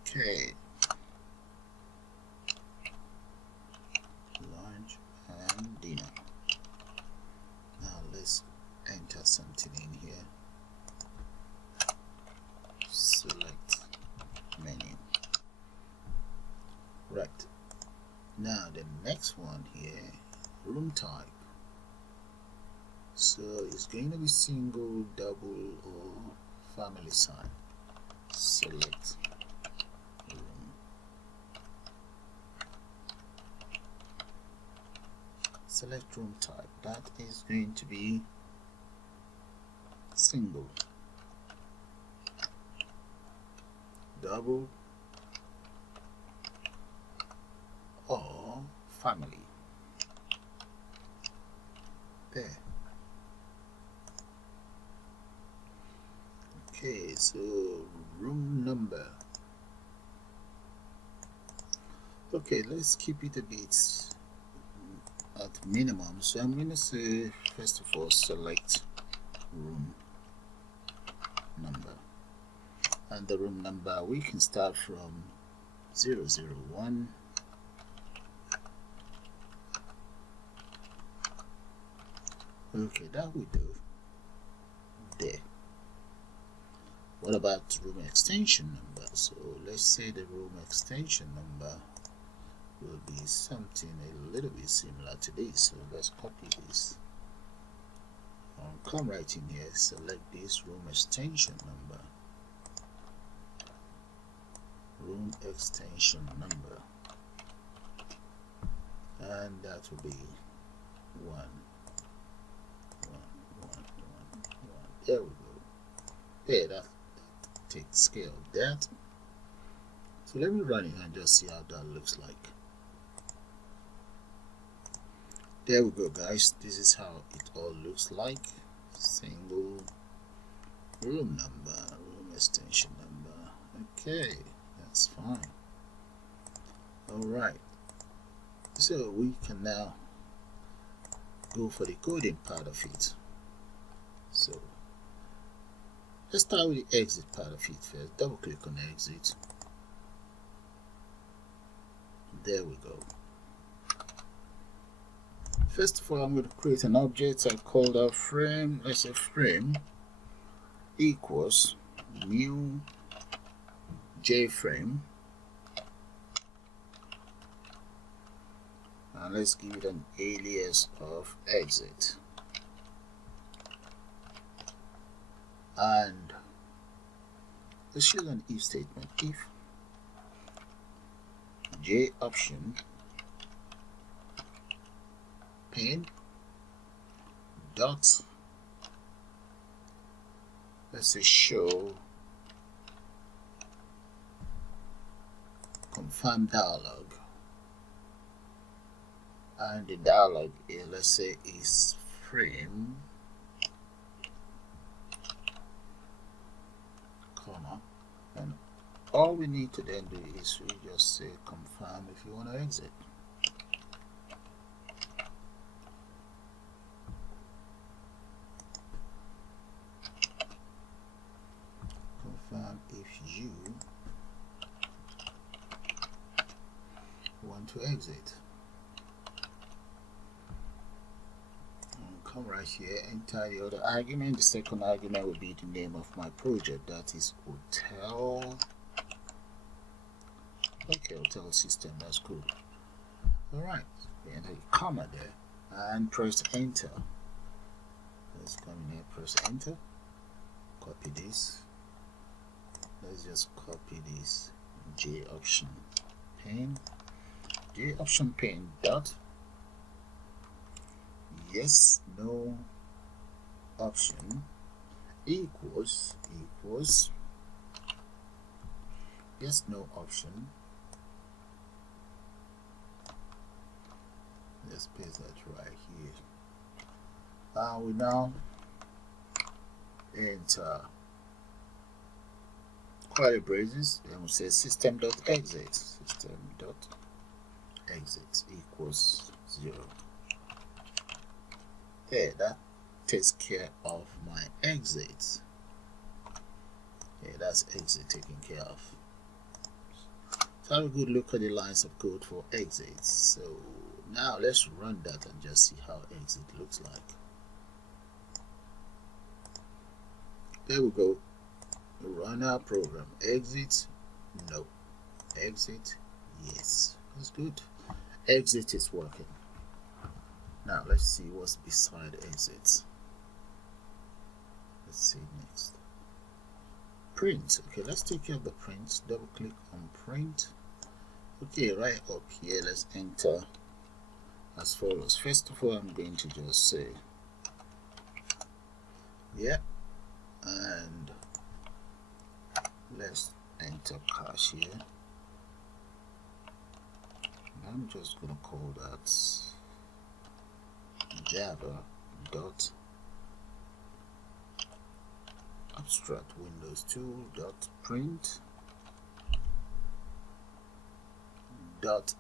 Okay. Lunch and dinner. Now let's enter something in here. Select menu. Right. Now the next one here, room type. So it's going to be single, double, or family size. Select room. Select room type. That is going to be single, double, or family. There. Okay, so room number. Okay, let's keep it a bit at minimum. So I'm going to say, first of all, select room number. And the room number, we can start from 001. Okay, that will do. There. What about room extension number? So let's say the room extension number will be something a little bit similar to this. So let's copy this. Come right in here, select this room extension number. Room extension number. And that will be 1. There we go. There, that takes care of that. So let me run it and just see how that looks like. There we go, guys. This is how it all looks like. Single, room number, room extension number. Okay, that's fine. Alright. So we can now go for the coding part of it. So let's start with the exit part of it first. Double click on exit. There we go. First of all, I'm going to create an object. I call that frame. Let's say frame equals new JFrame and let's give it an alias of exit, and let's use an if statement. If j option pane dot, let's say show confirm dialog, and the dialog is, let's say, is frame comma, and all we need to then do is we just say confirm if you want to exit. Confirm if you want to exit. Come right here, enter the other argument. The second argument will be the name of my project, that is hotel. Okay, hotel system, that's cool. Alright, enter a comma there and press enter. Let's come in here, press enter, copy this. Let's just copy this j option pane dot yes no option equals yes no option. Let's paste that right here. We now enter curly braces, and we say system.exit equals 0. Okay, that takes care of my exit. Okay, that's exit taken care of. So have a good look at the lines of code for exits. So now let's run that and just see how exit looks like. There we go. Run our program. Exit, no. Exit, yes. That's good. Exit is working. Now let's see what's beside exits. Let's see next. Print. Okay, let's take care of the print. Double click on print. Okay, right up here, let's enter as follows. First of all, I'm going to just say yeah, and let's enter cache here. I'm just gonna call that java dot abstract windows 2 dot print dot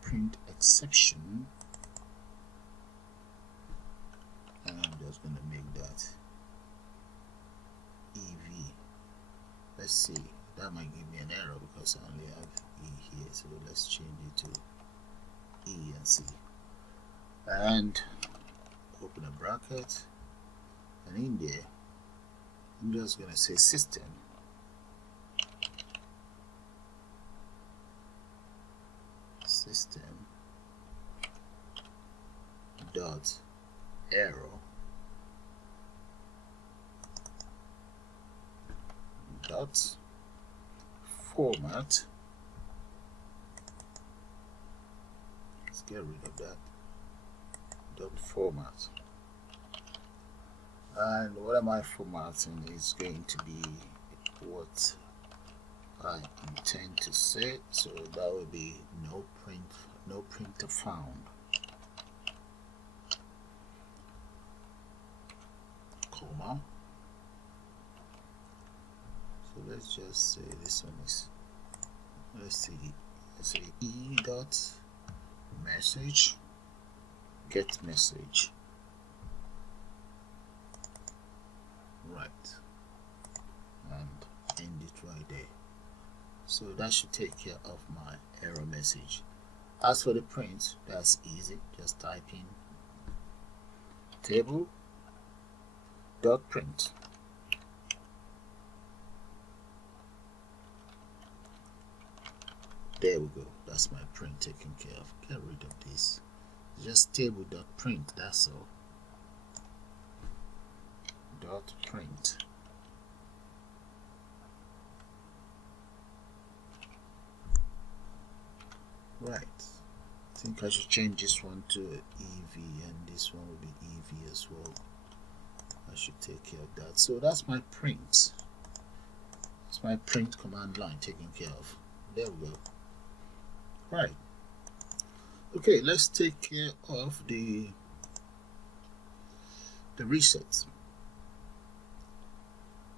print exception, and I'm just gonna make that EV. Let's see, that might give me an error because I only have E here, so let's change it to E and C, and open a bracket, and in there I'm just gonna say system dot arrow dot format. Let's get rid of that dot format, and what am I formatting is going to be what I intend to say, so that will be no printer found, comma. So let's just say this one is, let's say e dot message get message, right, and end it right there. So that should take care of my error message. As for the print, that's easy. Just type in table dot print. There we go. That's my print taken care of. Get rid of this. Just table.print, that's all. .print. Right. I think I should change this one to EV, and this one will be EV as well. I should take care of that. So that's my print. It's my print command line taken care of. There we go. Right. Okay, let's take care of the reset.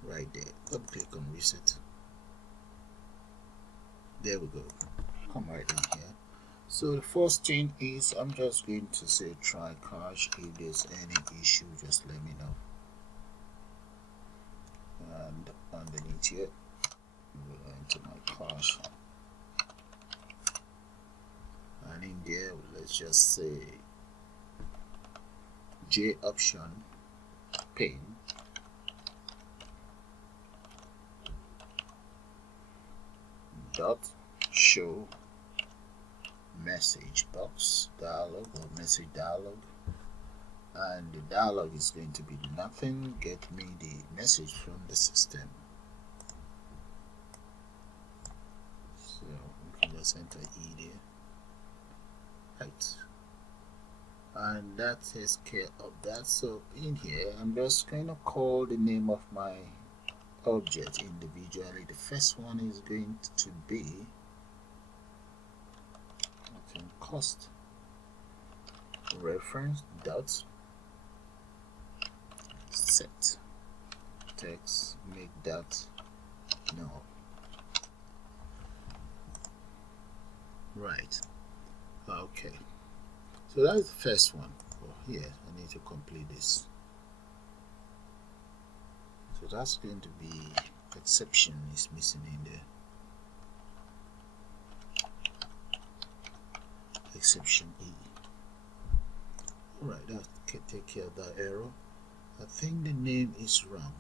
Right there. Double click on reset. There we go. Come right down here. So the first thing is I'm just going to say try cache. If there's any issue, just let me know. And underneath here, I'm going to enter my cache. And in there, let's just say J option pane dot show message box dialog or message dialog, and the dialog is going to be nothing, get me the message from the system. So we can just enter E there. Right, and that takes care of that. So in here I'm just going to call the name of my object individually. The first one is going to be cost reference dot set text make that no. Right. Okay, so that's the first one. Oh, here I need to complete this. So that's going to be exception is missing in there. Exception E. Alright, that can take care of that error. I think the name is wrong,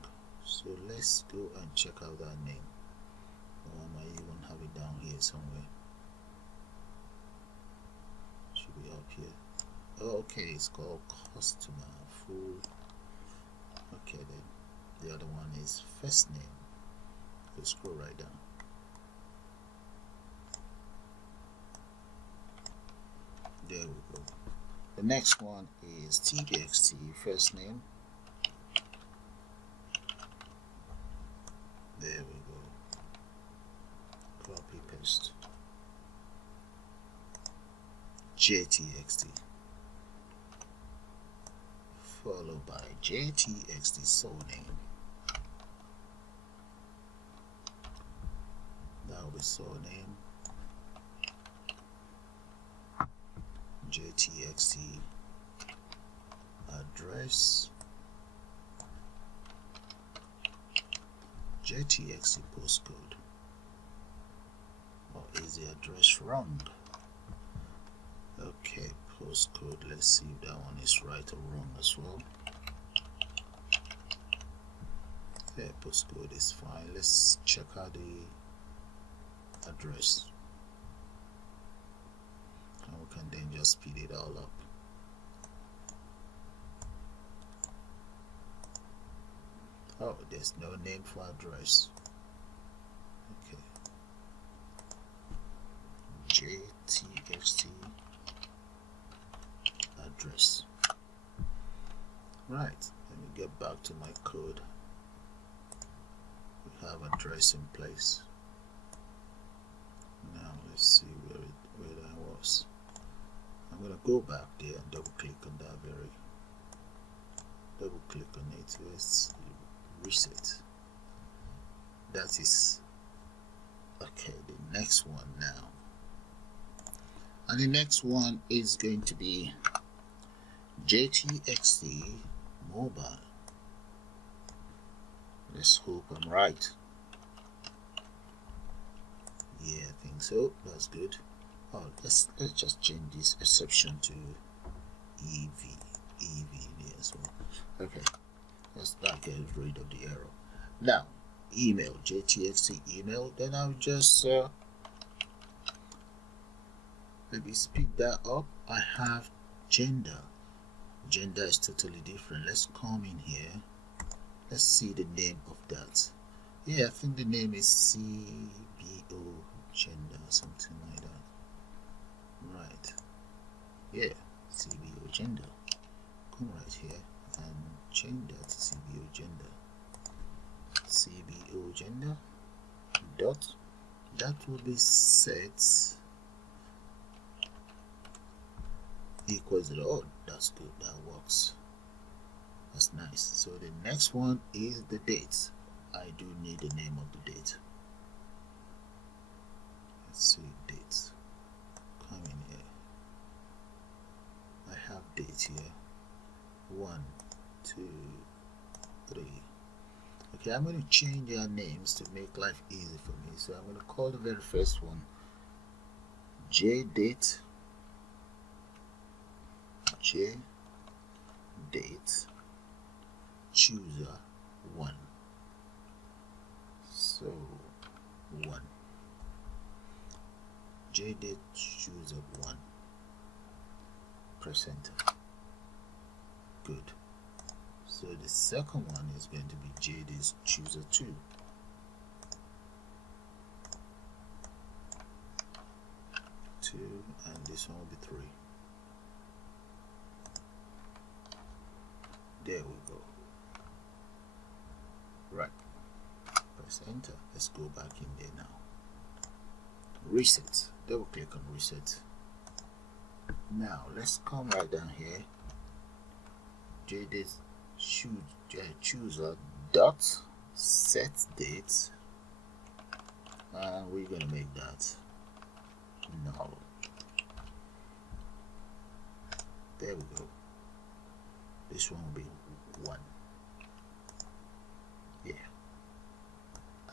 so let's go and check out that name. Or I might even have it down here somewhere. Should be up here. Oh, okay, it's called customer full. Okay, then the other one is first name. Let's scroll right down. There we go. The next one is txt first name. There we go. Copy paste. JTXT followed by JTXT surname. That will be surname. JTXT address, JTXT postcode. Or is the address wrong? Okay, postcode, let's see if that one is right or wrong as well. Yeah, postcode is fine. Let's check out the address. And we can then just speed it all up. Oh, there's no name for address. Okay. JTXT address. Right, let me get back to my code. We have address in place. Now let's see where that was. I'm gonna go back there and double click on that double click on it. Let's reset. That is okay. The next one now, and the next one is going to be JTXT mobile. Let's hope I'm right. Yeah, I think so. That's good. Oh, let's just change this exception to EV there as well. Okay, let's not get rid of the error. Now, email, JTXT email. Then I'll just maybe speed that up. I have gender. Gender is totally different. Let's come in here. Let's see the name of that. Yeah, I think the name is CBO gender, something like that. Right. Yeah, CBO gender. Come right here and change that to CBO gender. CBO gender dot, that will be set equals 0. Oh, that's good, that works. That's nice. So the next one is the date. I do need the name of the date. Let's see, dates. Come in here. I have dates here. 1, 2, 3. Okay, I'm going to change their names to make life easy for me. So I'm going to call the very first one JDate. JDate Chooser 1. So 1. JDate Chooser 1. Press enter. Good. So the second one is going to be JDate Chooser 2. And this one will be 3. There we go. Right. Press enter. Let's go back in there now. Reset. Double click on reset. Now let's come right down here. JDate Chooser dot set date, and we're gonna make that null. There we go. This one will be 1. Yeah.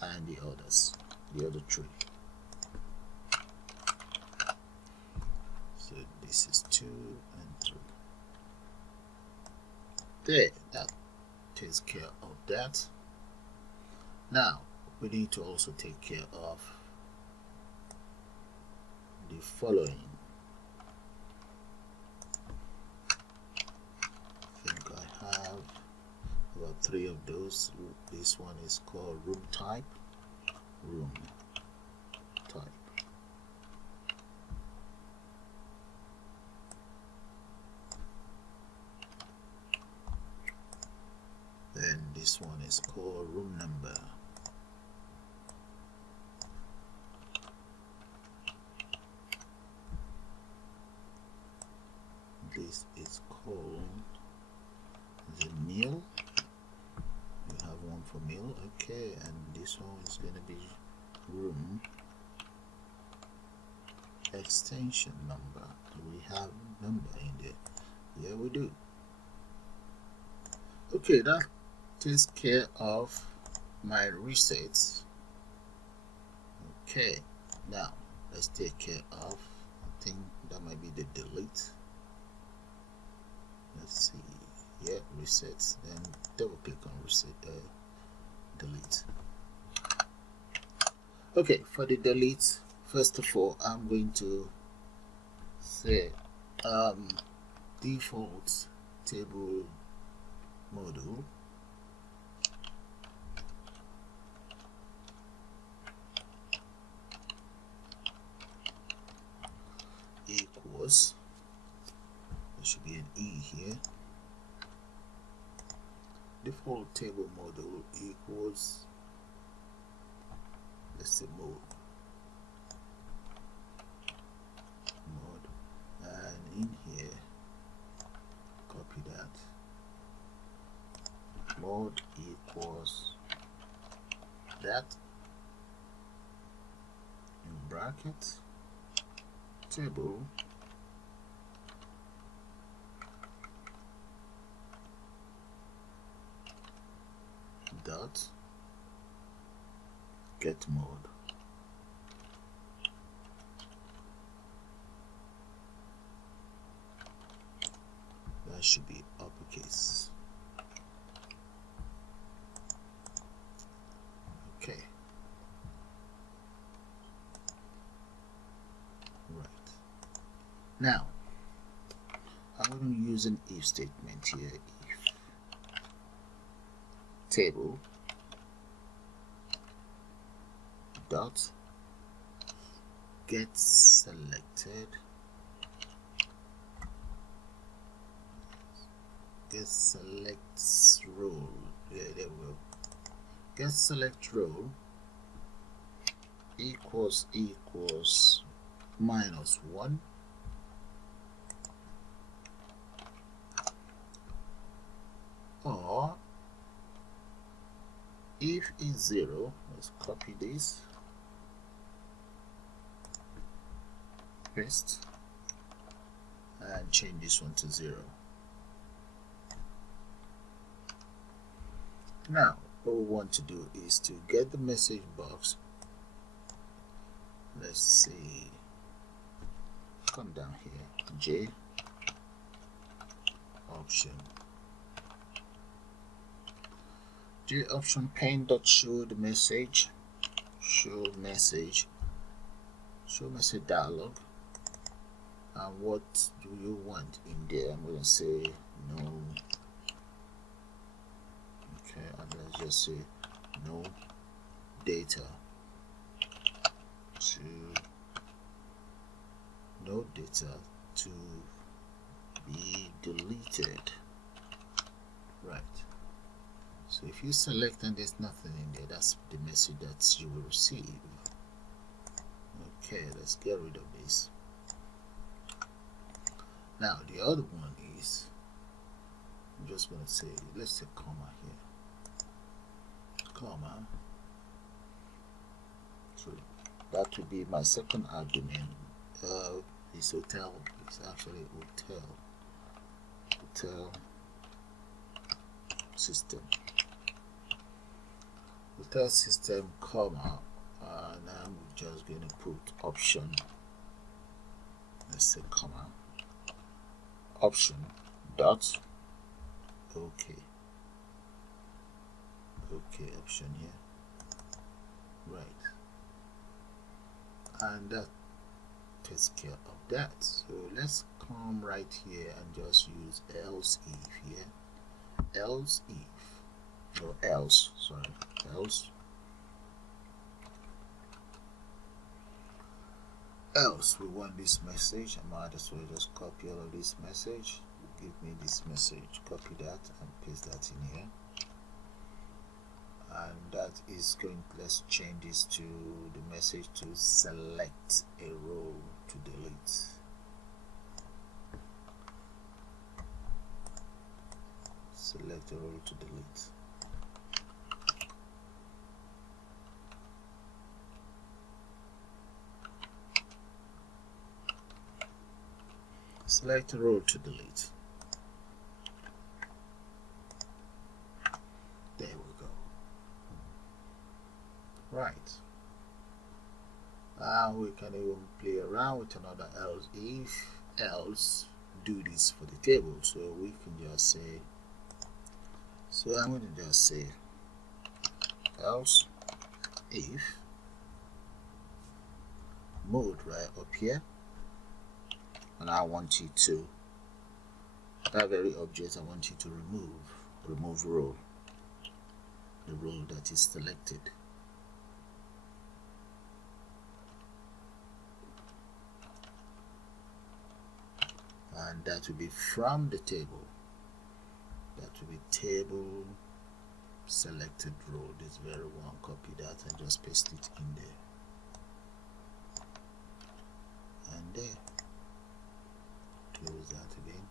And the others, the other 3. So this is 2 and 3. There, that takes care of that. Now we need to also take care of the following. I think I have about 3 of those. This one is called room type. Room type. Then this one is called room number. This is called the meal. You have one for meal, okay, and this one is going to be room extension number. Do we have number in there? Yeah, we do. Okay, that takes care of my resets. Okay, now let's take care of, I think that might be the delete. Let's see, yeah, resets, then double click on reset, delete. Okay, for the delete, first of all, I'm going to say default table module equals, there should be an E here, default table module equals, let's say mode, and in here copy that, mode equals that, in bracket, table dot get mode. That should be uppercase. Okay. Right. Now I'm going to use an if statement here. If table dot get selected selects role. Yeah, there we go. Get select role equals -1 or if is 0, let's copy this, paste, and change this one to 0. Now what we want to do is to get the message box. Let's see, come down here, J option pane dot show the message, show message dialog, and what do you want in there? I'm going to say no. Okay, and let's just say no data to be deleted. Right. So if you select and there's nothing in there, that's the message that you will receive. Okay, let's get rid of this. Now the other one is, I'm just going to say, let's say comma here, comma. So that will be my second argument. This hotel is actually hotel system, comma, and I'm just going to put option, let's say comma, option dot okay option here, right, and that takes care of that. So let's come right here and just use else if here, else we want this message. I might as well just copy all of this message, give me this message, copy that and paste that in here, and that is going, let's change this to the message to select a row to delete. Select a row to delete. Select a row to delete. There we go. Right. Now we can even play around with another else if, else, do this for the table. So we can just say, so I'm going to just say else if mode right up here, and I want you to, that very object, I want you to remove row, the row that is selected. And that will be from the table. That will be table selected row, this very one. Copy that and just paste it in there. And there. Close that again.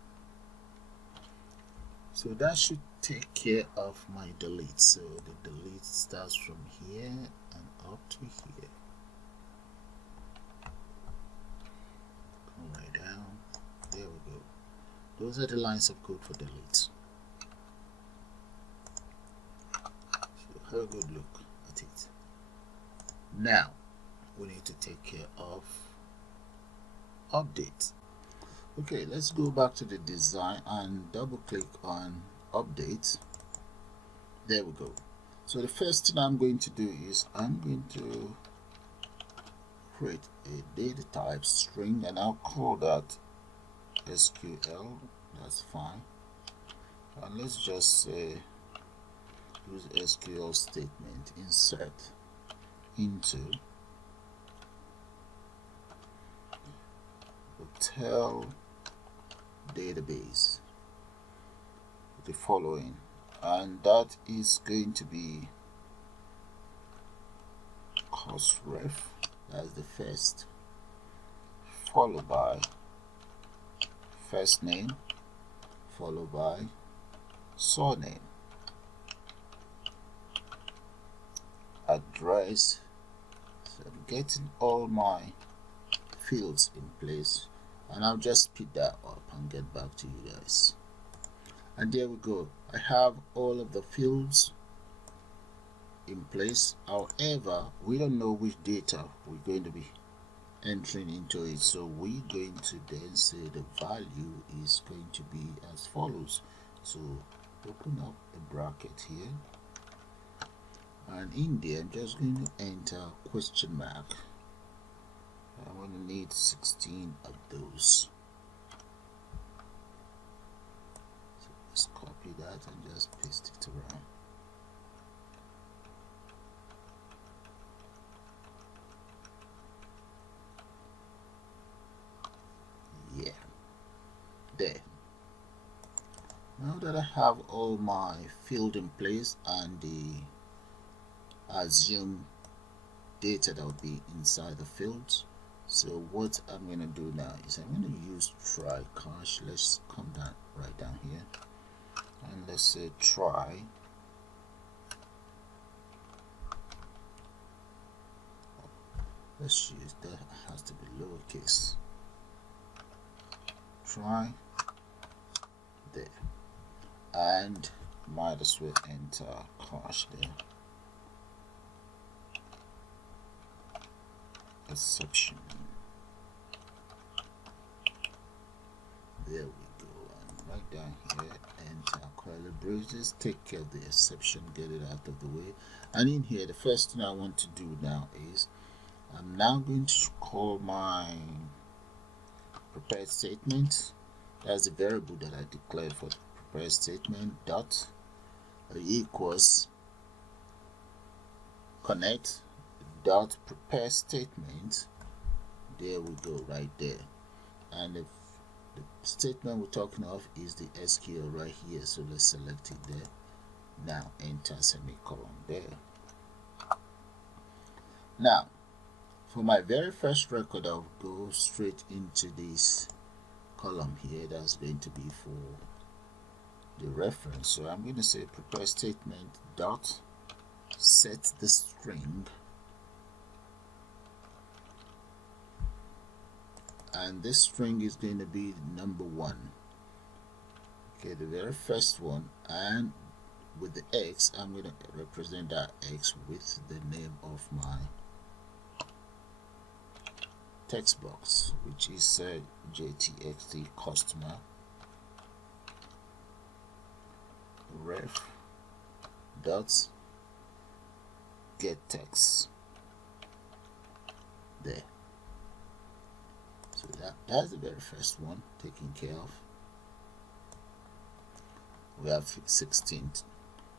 So that should take care of my delete. So the delete starts from here and up to here. Come right down. There we go. Those are the lines of code for delete. So have a good look at it. Now we need to take care of update. Okay, let's go back to the design and double click on update. There we go. So the first thing I'm going to do is I'm going to create a data type string, and I'll call that SQL, that's fine. And let's just say use SQL statement, insert into hotel database, the following, and that is going to be cost ref, that's the first, followed by first name, followed by surname, address. So I'm getting all my fields in place, and I'll just speed that up and get back to you guys. And there we go, I have all of the fields in place. However, we don't know which data we're going to be entering into it, so we're going to then say the value is going to be as follows. So open up a bracket here, and in there I'm just going to enter question mark. I'm going to need 16 of those. So let's copy that and just paste it around. Yeah, there. Now that I have all my field in place and the assumed data that will be inside the fields, so what I'm going to do now is I'm going to use try cache. Let's come down right down here, and let's say try let's use that, has to be lowercase, try there, and might as well enter cache there, exception. There we go, and right down here enter curly braces, take care of the exception, get it out of the way. And in here, the first thing I want to do now is I'm now going to call my prepared statement. That's the variable that I declared for the prepared statement, dot equals connect dot prepare statement. There we go, right there. And if the statement we're talking of is the SQL right here, so let's select it there. Now enter semicolon there. Now for my very first record, I'll go straight into this column here. That's going to be for the reference. So I'm going to say prepare statement dot set the string, and this string is going to be number 1. Okay, the very first one, and with the X, I'm going to represent that X with the name of my text box, which is JTXT customer ref dot get text there. So that's the very first one taken care of. We have 16,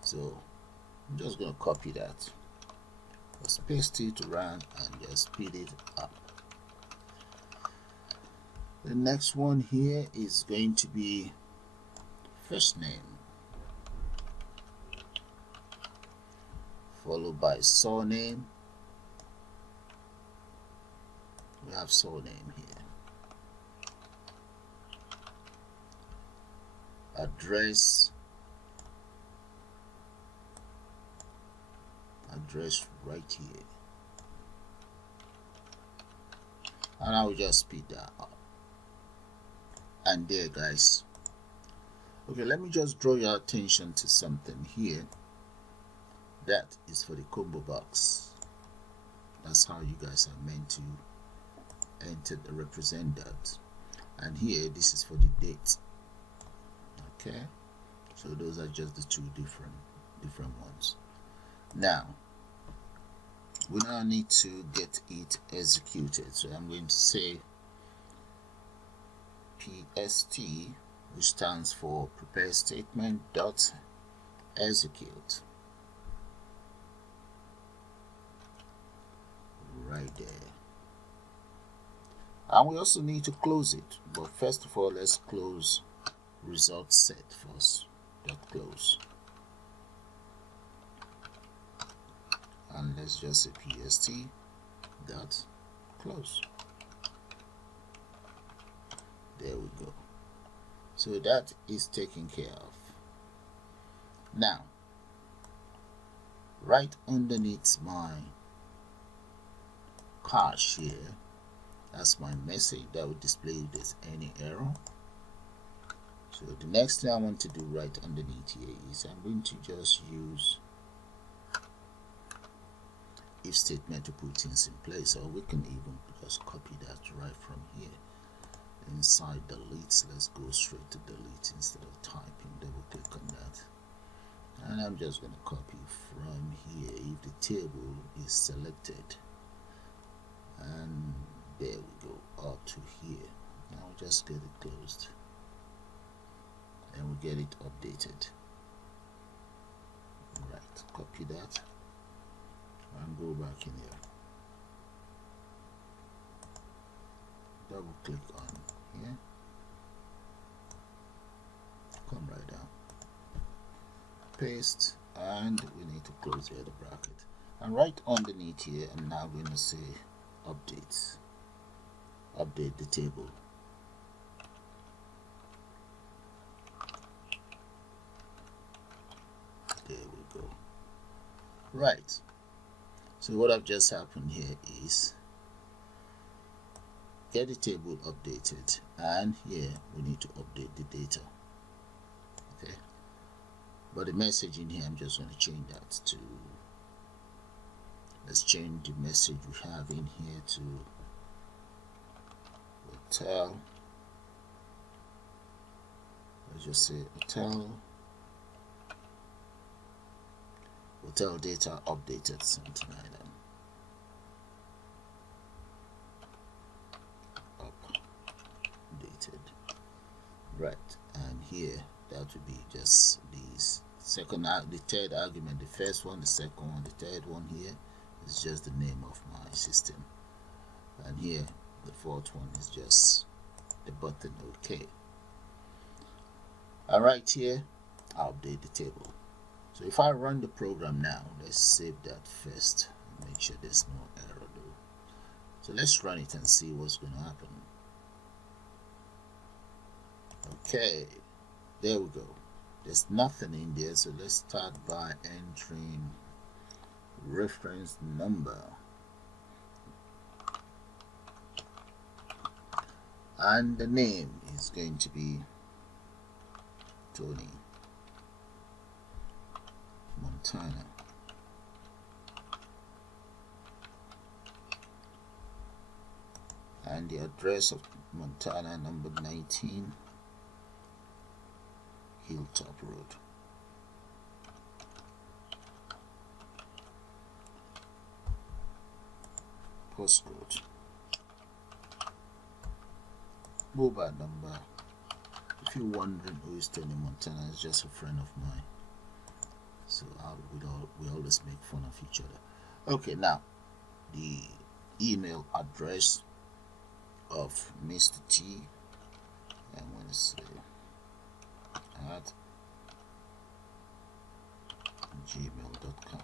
so I'm just going to copy that, just paste it around and just speed it up. The next one here is going to be first name followed by surname. We have surname here. Address right here, and I will just speed that up. And there, guys. Okay, let me just draw your attention to something here. That is for the combo box. That's how you guys are meant to enter the represent that. And here, this is for the date. Okay, so those are just the two different ones. Now we now need to get it executed, so I'm going to say PST, which stands for prepare statement dot execute. Right there. And we also need to close it, but first of all, let's close result set first. Dot close. And let's just say PST dot close. There we go. So that is taken care of. Now, right underneath my cache here, that's my message that will display if there's any error. So the next thing I want to do right underneath here is I'm going to just use if statement to put things in place, or we can even just copy that right from here. Inside delete, let's go straight to delete instead of typing. Double click on that, and I'm just going to copy from here if the table is selected, and there we go, up to here. Now we'll just get it closed and we'll get it updated. Right, copy that and go back in here, double click on here, come right down, paste, and we need to close the other bracket. And right underneath here, I'm now going to say updates, update the table. There we go. Right, so what have just happened here is get the table updated, and here we need to update the data. Okay, but the message in here, I'm just going to change that to, let's change the message we have in here to hotel. Let's just say hotel data updated, something like that. Updated. Right, and here that would be just these the third argument, the first one, the second one, the third one here is just the name of my system, and here the fourth one is just the button OK. And right here I'll update the table. So if I run the program now, let's save that first, make sure there's no error though. So let's run it and see what's going to happen. Okay, there we go. There's nothing in there, so let's start by entering reference number, and the name is going to be Tony Montana. And the address of Montana, number 19 Hilltop Road. Postcode. Mobile number. If you're wondering who is Tony Montana, it's just a friend of mine. So we always make fun of each other. Okay, now the email address of Mr. T, I'm going to say at gmail.com.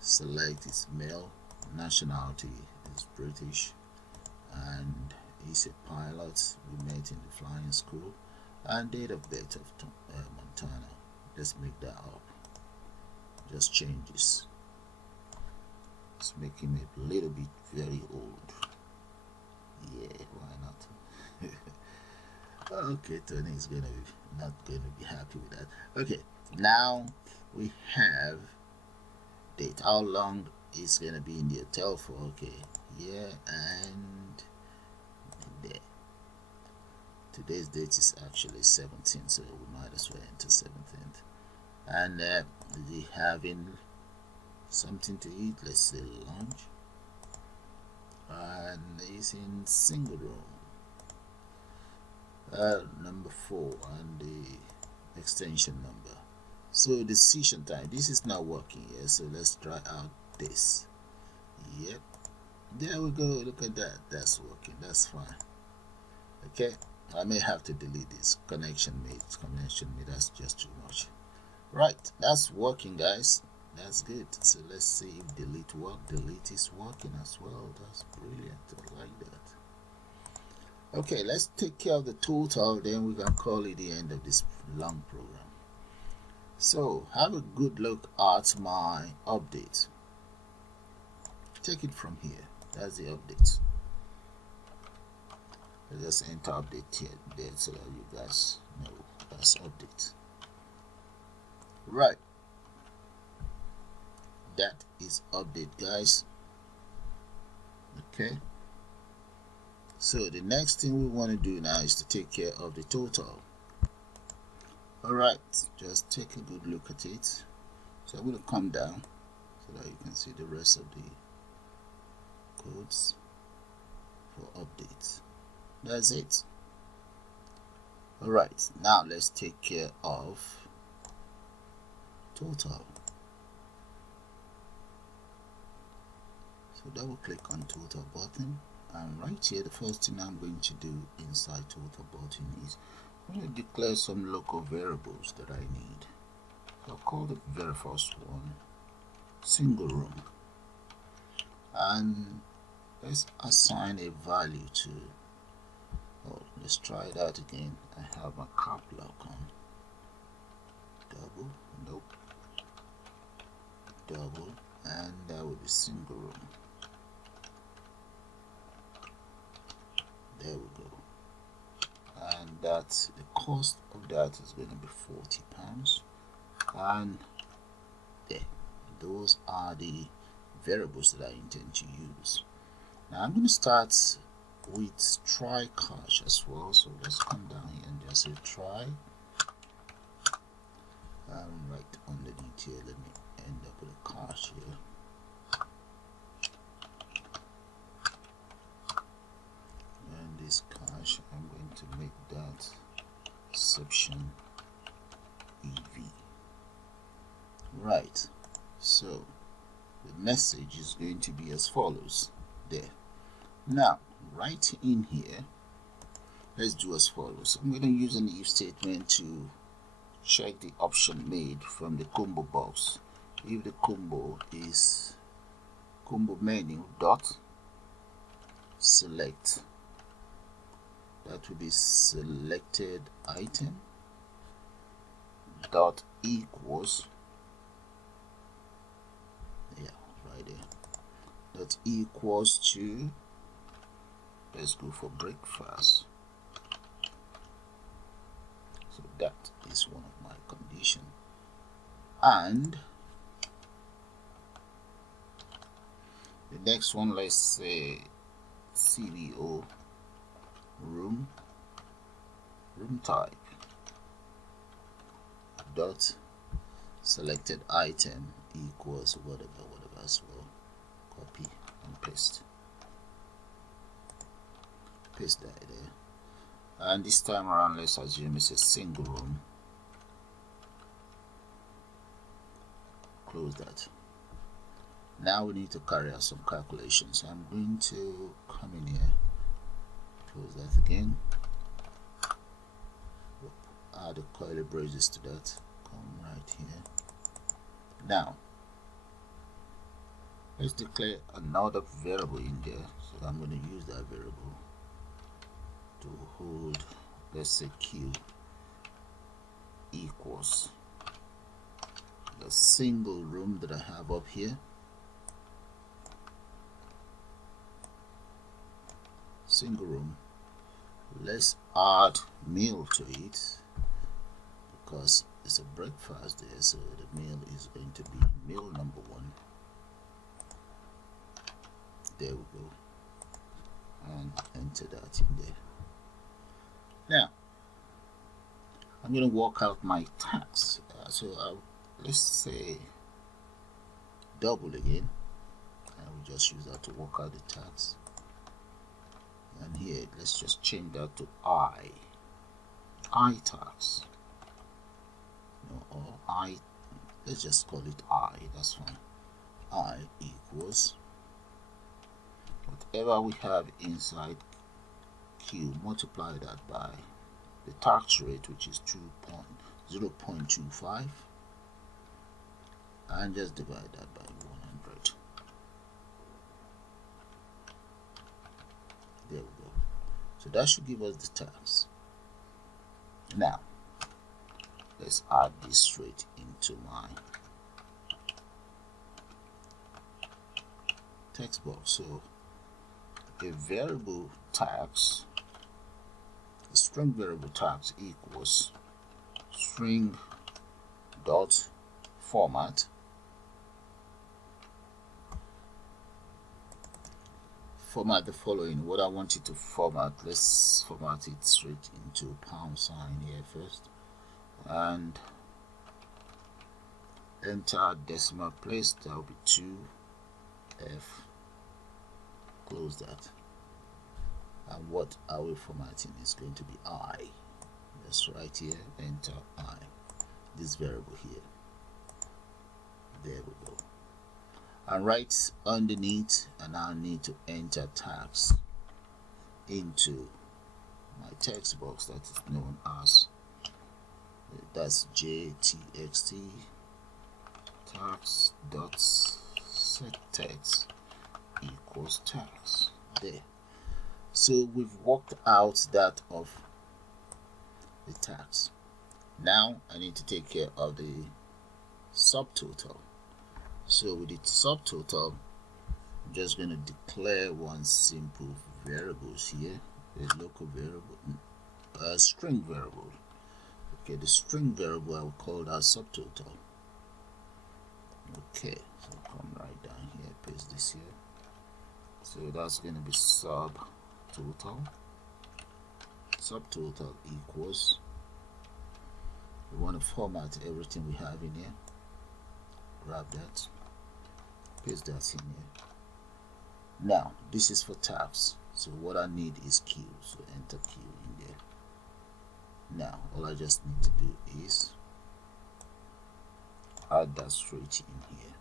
Select is male, nationality is British, and he's a pilot. We met in the flying school, and date of birth of Montana. Let's make that up. Just change this. Let's make him a little bit very old. Yeah, why not? Okay, Tony is not going to be happy with that. Okay, now we have date. How long is going to be in the hotel for? Okay, here and there. Today's date is actually 17th, so we might as well enter 17th. And they having something to eat, let's say lunch, and it's in single room. number 4 and the extension number. So decision time, this is not working here, so let's try out this. Yep, there we go. Look at that, that's working, that's fine. Okay, I may have to delete this connection made, that's just too much. Right, that's working, guys. That's good. So let's see if delete work. Delete is working as well. That's brilliant. I like that. Okay, let's take care of the total, then we can call it the end of this long program. So have a good look at my update. Take it from here. That's the update. Let's just enter update here there so that you guys know that's update. Right, that is update, guys. Okay, so the next thing we want to do now is to take care of the total. All right, just take a good look at it. So I'm going to come down so that you can see the rest of the codes for updates. That's it. All right, now let's take care of total. So double click on total button, and right here the first thing I'm going to do inside total button is I'm going to declare some local variables that I need. I'll call the very first one single room, and let's assign a value to, oh, let's try that again. I have my cap lock on. Double, nope, double, and that would be single room. There we go. And that's the cost of that is going to be £40. And there, those are the variables that I intend to use. Now I'm going to start with try catch as well. So let's come down here and just say try. Right underneath here, let me end up with a catch here. And this catch, I'm going to make that exception EV. Right, so the message is going to be as follows there. Now right in here, let's do as follows. I'm going to use an if statement to check the option made from the combo box. If the combo is combo menu dot select, that will be selected item dot equals, yeah, right there, that equals to, let's go for breakfast. So that is one of my conditions. And the next one, let's say CBO room type dot selected item equals whatever as well. Copy and paste that there. And this time around, let's assume it's a single room. Close that. Now we need to carry out some calculations. I'm going to come in here, close that again, add the curly braces to that, come right here. Now let's declare another variable in there, so I'm going to use that variable to hold, let's say Q equals the single room that I have up here, single room. Let's add meal to it because it's a breakfast there, so the meal is going to be meal number 1. There we go, and enter that in there. Now I'm going to work out my tax. Let's say double again, and we'll just use that to work out the tax. And here let's just change that to I. I tags, or I, let's just call it I, that's fine. I equals whatever we have inside Q, multiply that by the tax rate, which is 0.25, and just divide that by 100. There we go. So that should give us the tax. Now let's add this straight into my text box. So a variable tax, a string variable tax equals string dot format the following. What I want you to format, let's format it straight into £sign here first, and enter decimal place. That will be 2f, close that. And what are we formatting? Is going to be I. That's right here, enter I, this variable here. There we go. And right underneath, and I need to enter tags into my text box that is known as, that's jtxt tags dot set text equals tags. There. So we've worked out that of the tags. Now I need to take care of the subtotal. So with the subtotal, I'm just going to declare one simple variable here, a local variable, a string variable. Okay, the string variable I will call that subtotal. Okay, so come right down here, paste this here. So that's going to be subtotal. Subtotal equals, we want to format everything we have in here. Grab that, paste that in here. Now this is for tabs, so what I need is Q, so enter Q in there. Now all I just need to do is add that straight in here.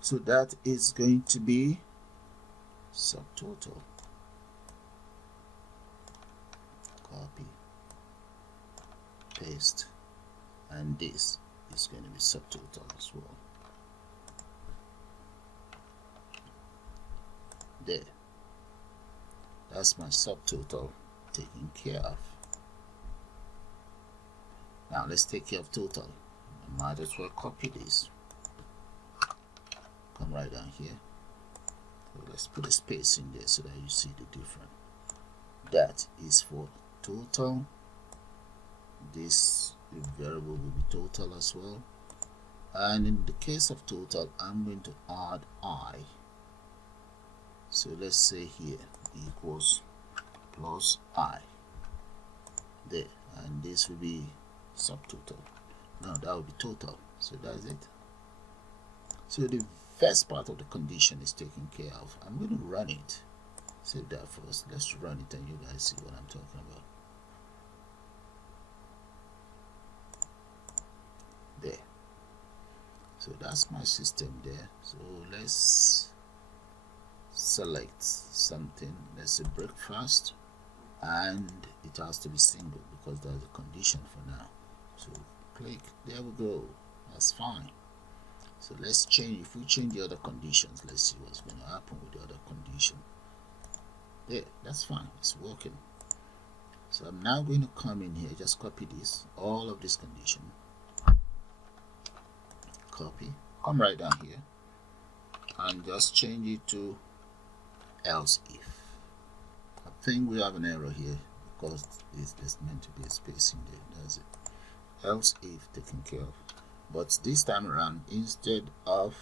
So that is going to be subtotal. Copy, paste, and this is going to be subtotal as well. There. That's my subtotal taken care of. Now let's take care of total. I might as well copy this. Come right down here. So let's put a space in there so that you see the difference. That is for total. This variable will be total as well, and in the case of total I'm going to add I. So let's say here equals plus I there, and this will be subtotal. Now that will be total. So that's it. So the first part of the condition is taken care of. I'm going to run it. Save that first. Let's run it and you guys see what I'm talking about. There. So that's my system there. So let's select something. Let's say breakfast, and it has to be single because that's the condition for now. So click, there we go. That's fine. So let's change. If we change the other conditions, let's see what's going to happen with the other condition. There, that's fine. It's working. So I'm now going to come in here, just copy this, all of this condition. Copy, come right down here and just change it to else if. I think we have an error here because there's meant to be a space in there. That's it. Else if taken care of. But this time around, instead of,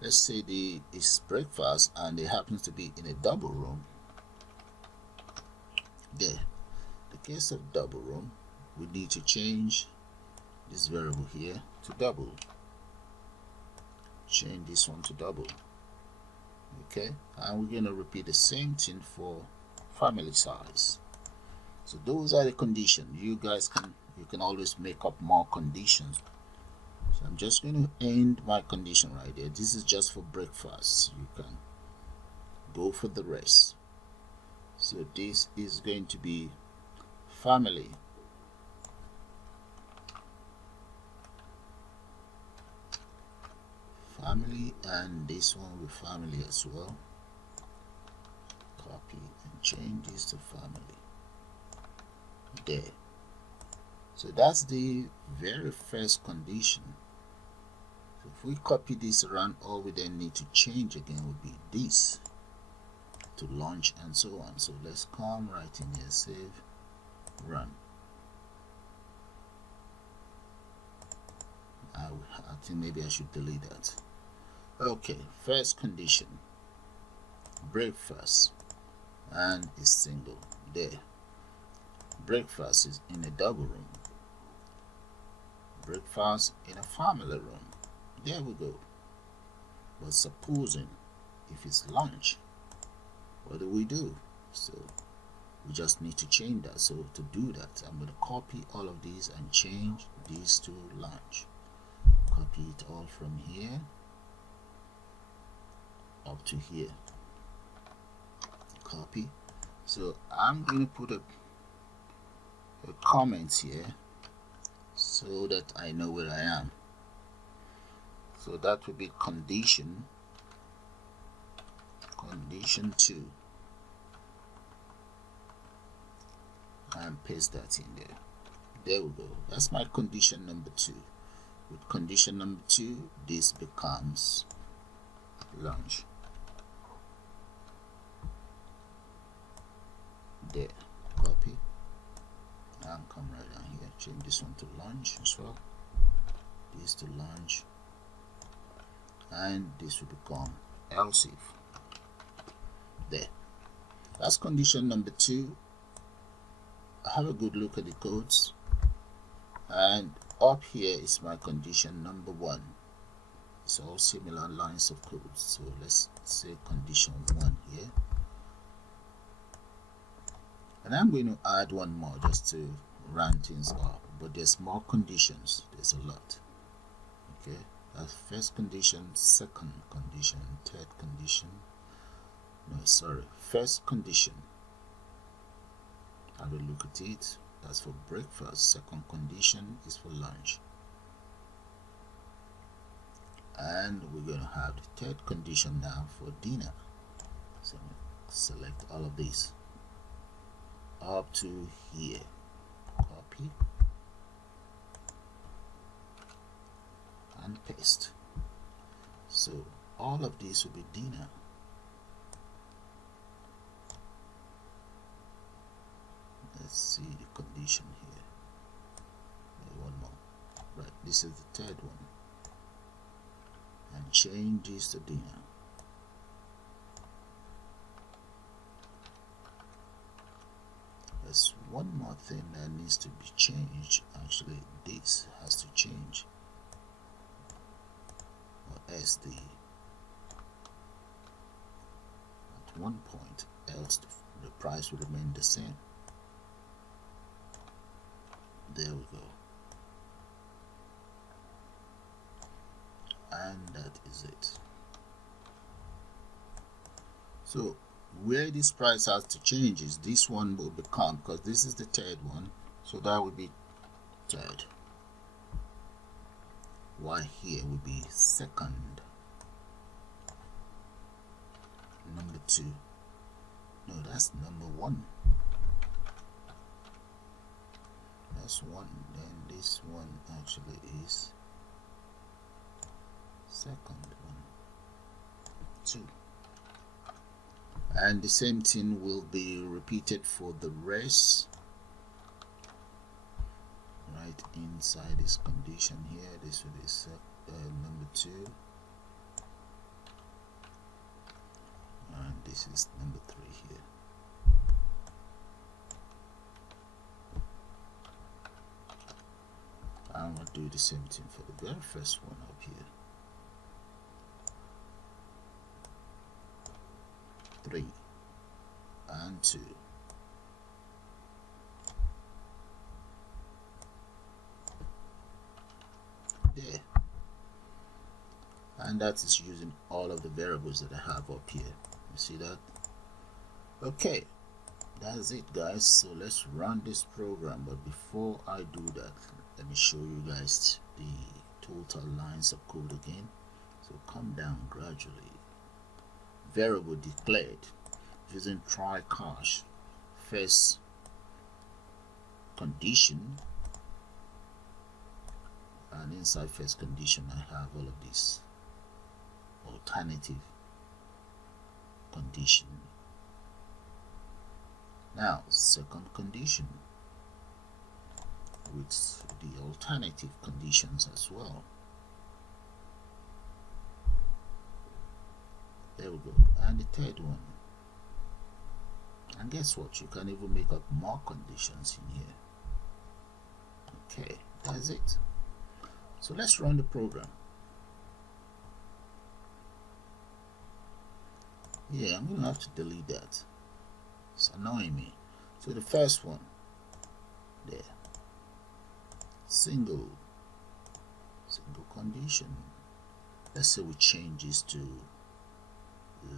let's say it's breakfast and it happens to be in a double room. There, the case of double room, we need to change this variable here to double. Change this one to double. Okay, and we're going to repeat the same thing for family size. So those are the conditions. You can always make up more conditions. So I'm just going to end my condition right there. This is just for breakfast. You can go for the rest. So this is going to be family. And this one with family as well. Copy and change this to family. There. So that's the very first condition. So if we copy this around, all we then need to change again would be this to launch and so on. So let's come right in here, save, run. I think maybe I should delete that. Okay, first condition, breakfast, and is single. There. Breakfast is in a double room. Breakfast in a family room. There we go. But supposing if it's lunch, what do? So we just need to change that. So to do that, I'm going to copy all of these and change these to lunch. Copy it all from here up to here. Copy. So I'm going to put a comment here so that I know where I am. So that will be condition 2, and paste that in there. There we go. That's my condition number 2. With condition number 2, this becomes lunch. There. Copy and come right down here. Change this one to lunch as well. This to lunch, and this will become else if. There. That's condition number 2. Have a good look at the codes, and up here is my condition number 1. It's all similar lines of code. So let's say condition 1 here, and I'm going to add one more just to round things up, but there's more conditions. There's a lot. Okay, that's first condition, second condition, third condition. No, sorry, first condition. Have a look at it. That's for breakfast. Second condition is for lunch. And we're going to have the third condition now for dinner. So select all of these up to here. Copy and paste. So all of these will be dinner. Let's see the condition here. One more. Right, this is the third one. And change this to dinner. There's one more thing that needs to be changed. Actually, this has to change, or else at one point, else the price will remain the same. There we go. And that is it. So where this price has to change is this one will become, because this is the third one, so that would be third, while here would be second, number 2. No, that's number 1. That's 1. Then this one actually is second one, 2. And the same thing will be repeated for the rest. Right inside this condition here, this will be number 2, and this is number 3 here. I'm going to do the same thing for the very first one up here. 3 and 2. there, and that is using all of the variables that I have up here. You see that? Okay, that's it, guys. So let's run this program, but before I do that, let me show you guys the total lines of code again. So come down gradually. Variable declared using try catch. First condition, and inside first condition I have all of this alternative condition. Now second condition with the alternative conditions as well. There we go. And the third one. And guess what? You can even make up more conditions in here. Okay, that's it. So let's run the program. Yeah, I'm gonna have to delete that. It's annoying me. So the first one there, single condition. Let's say we change this to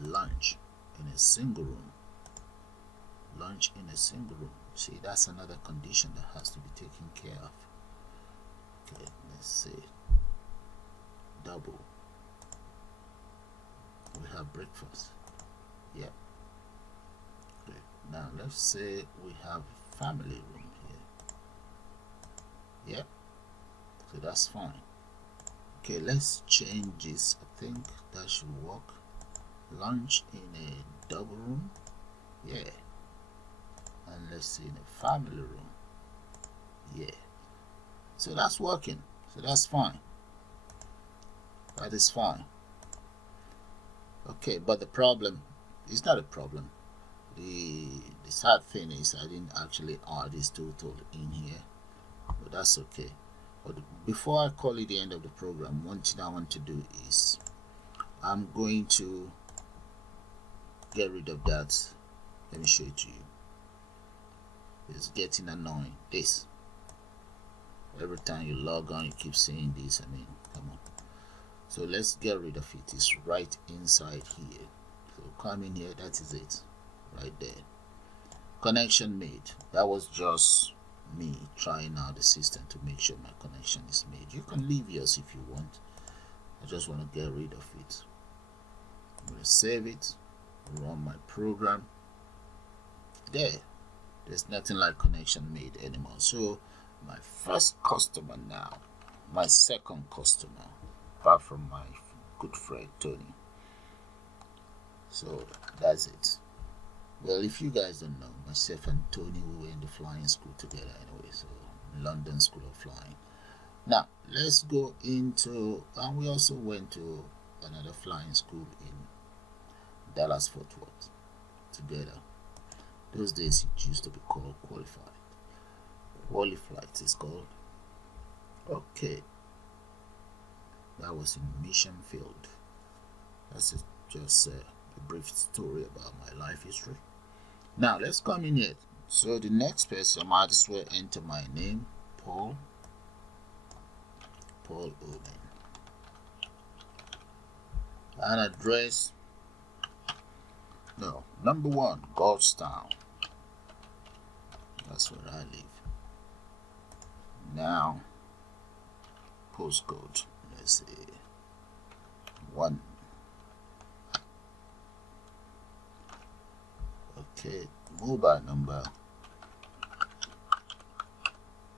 lunch in a single room. Lunch in a single room. See, that's another condition that has to be taken care of. Okay, let's say double. We have breakfast. Yeah. Okay. Now let's say we have family room here. Yeah. So that's fine. Okay, let's change this. I think that should work. Lunch in a double room. Yeah. And let's see, in a family room. Yeah. So that's working. So that's fine. That is fine. Okay, but the problem is not a problem. The sad thing is I didn't actually add this total in here, but that's okay. But before I call it the end of the program, one thing I want to do is I'm going to get rid of that. Let me show it to you. It's getting annoying. This, every time you log on you keep saying this. I mean, come on. So let's get rid of it. It's right inside here. So come in here. That is it right there. Connection made. That was just me trying out the system to make sure my connection is made. You can leave yours if you want. I just want to get rid of it. I'm going to save it, run my program. There's nothing like connection made anymore. So my first customer now, my second customer, apart from my good friend Tony. So that's it. Well, if you guys don't know, myself and Tony, we were in the flying school together anyway, so London School of Flying. Now let's go into, and we also went to another flying school in Dallas Fort Worth together. Those days it used to be called Qualified. Qualified is called. Okay, that was in Mission Field. That's just a brief story about my life history. Now let's come in here. So the next person, I might as well enter my name, Paul Owen, and address. No, number 1, Goldstown. That's where I live. Now, postcode. Let's see, 1. Okay, mobile number.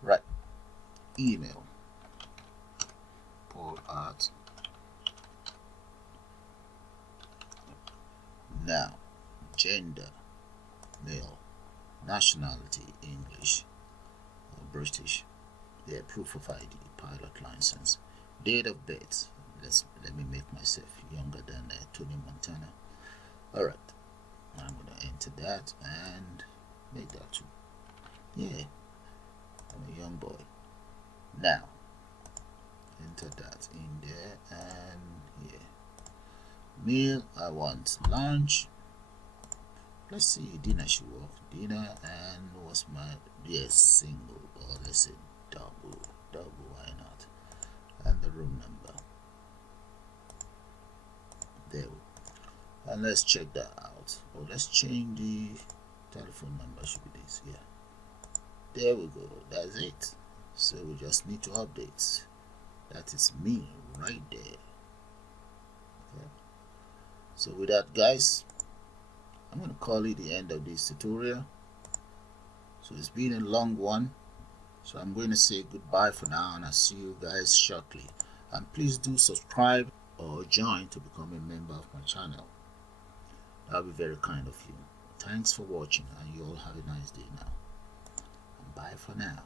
Right. Email. Paul at. Now, gender, male. Nationality, English or British. Yeah, proof of ID, pilot license. Date of birth. Let me make myself younger than Tony Montana. Alright, I'm gonna enter that and make that 2. Yeah, I'm a young boy. Now enter that in there, and yeah, meal, I want lunch. Let's see, dinner should work. Dinner, and what's my, yes, single, or let's say double, why not? and the room number. There we go. And let's check that out. Or let's change the telephone number. Should be this. Yeah, there we go. That's it. So we just need to update. That is me right there. Okay. So with that, guys, I'm going to call it the end of this tutorial. So it's been a long one, so I'm going to say goodbye for now, and I'll see you guys shortly. And please do subscribe or join to become a member of my channel. That'll be very kind of you. Thanks for watching, and you all have a nice day now. And bye for now.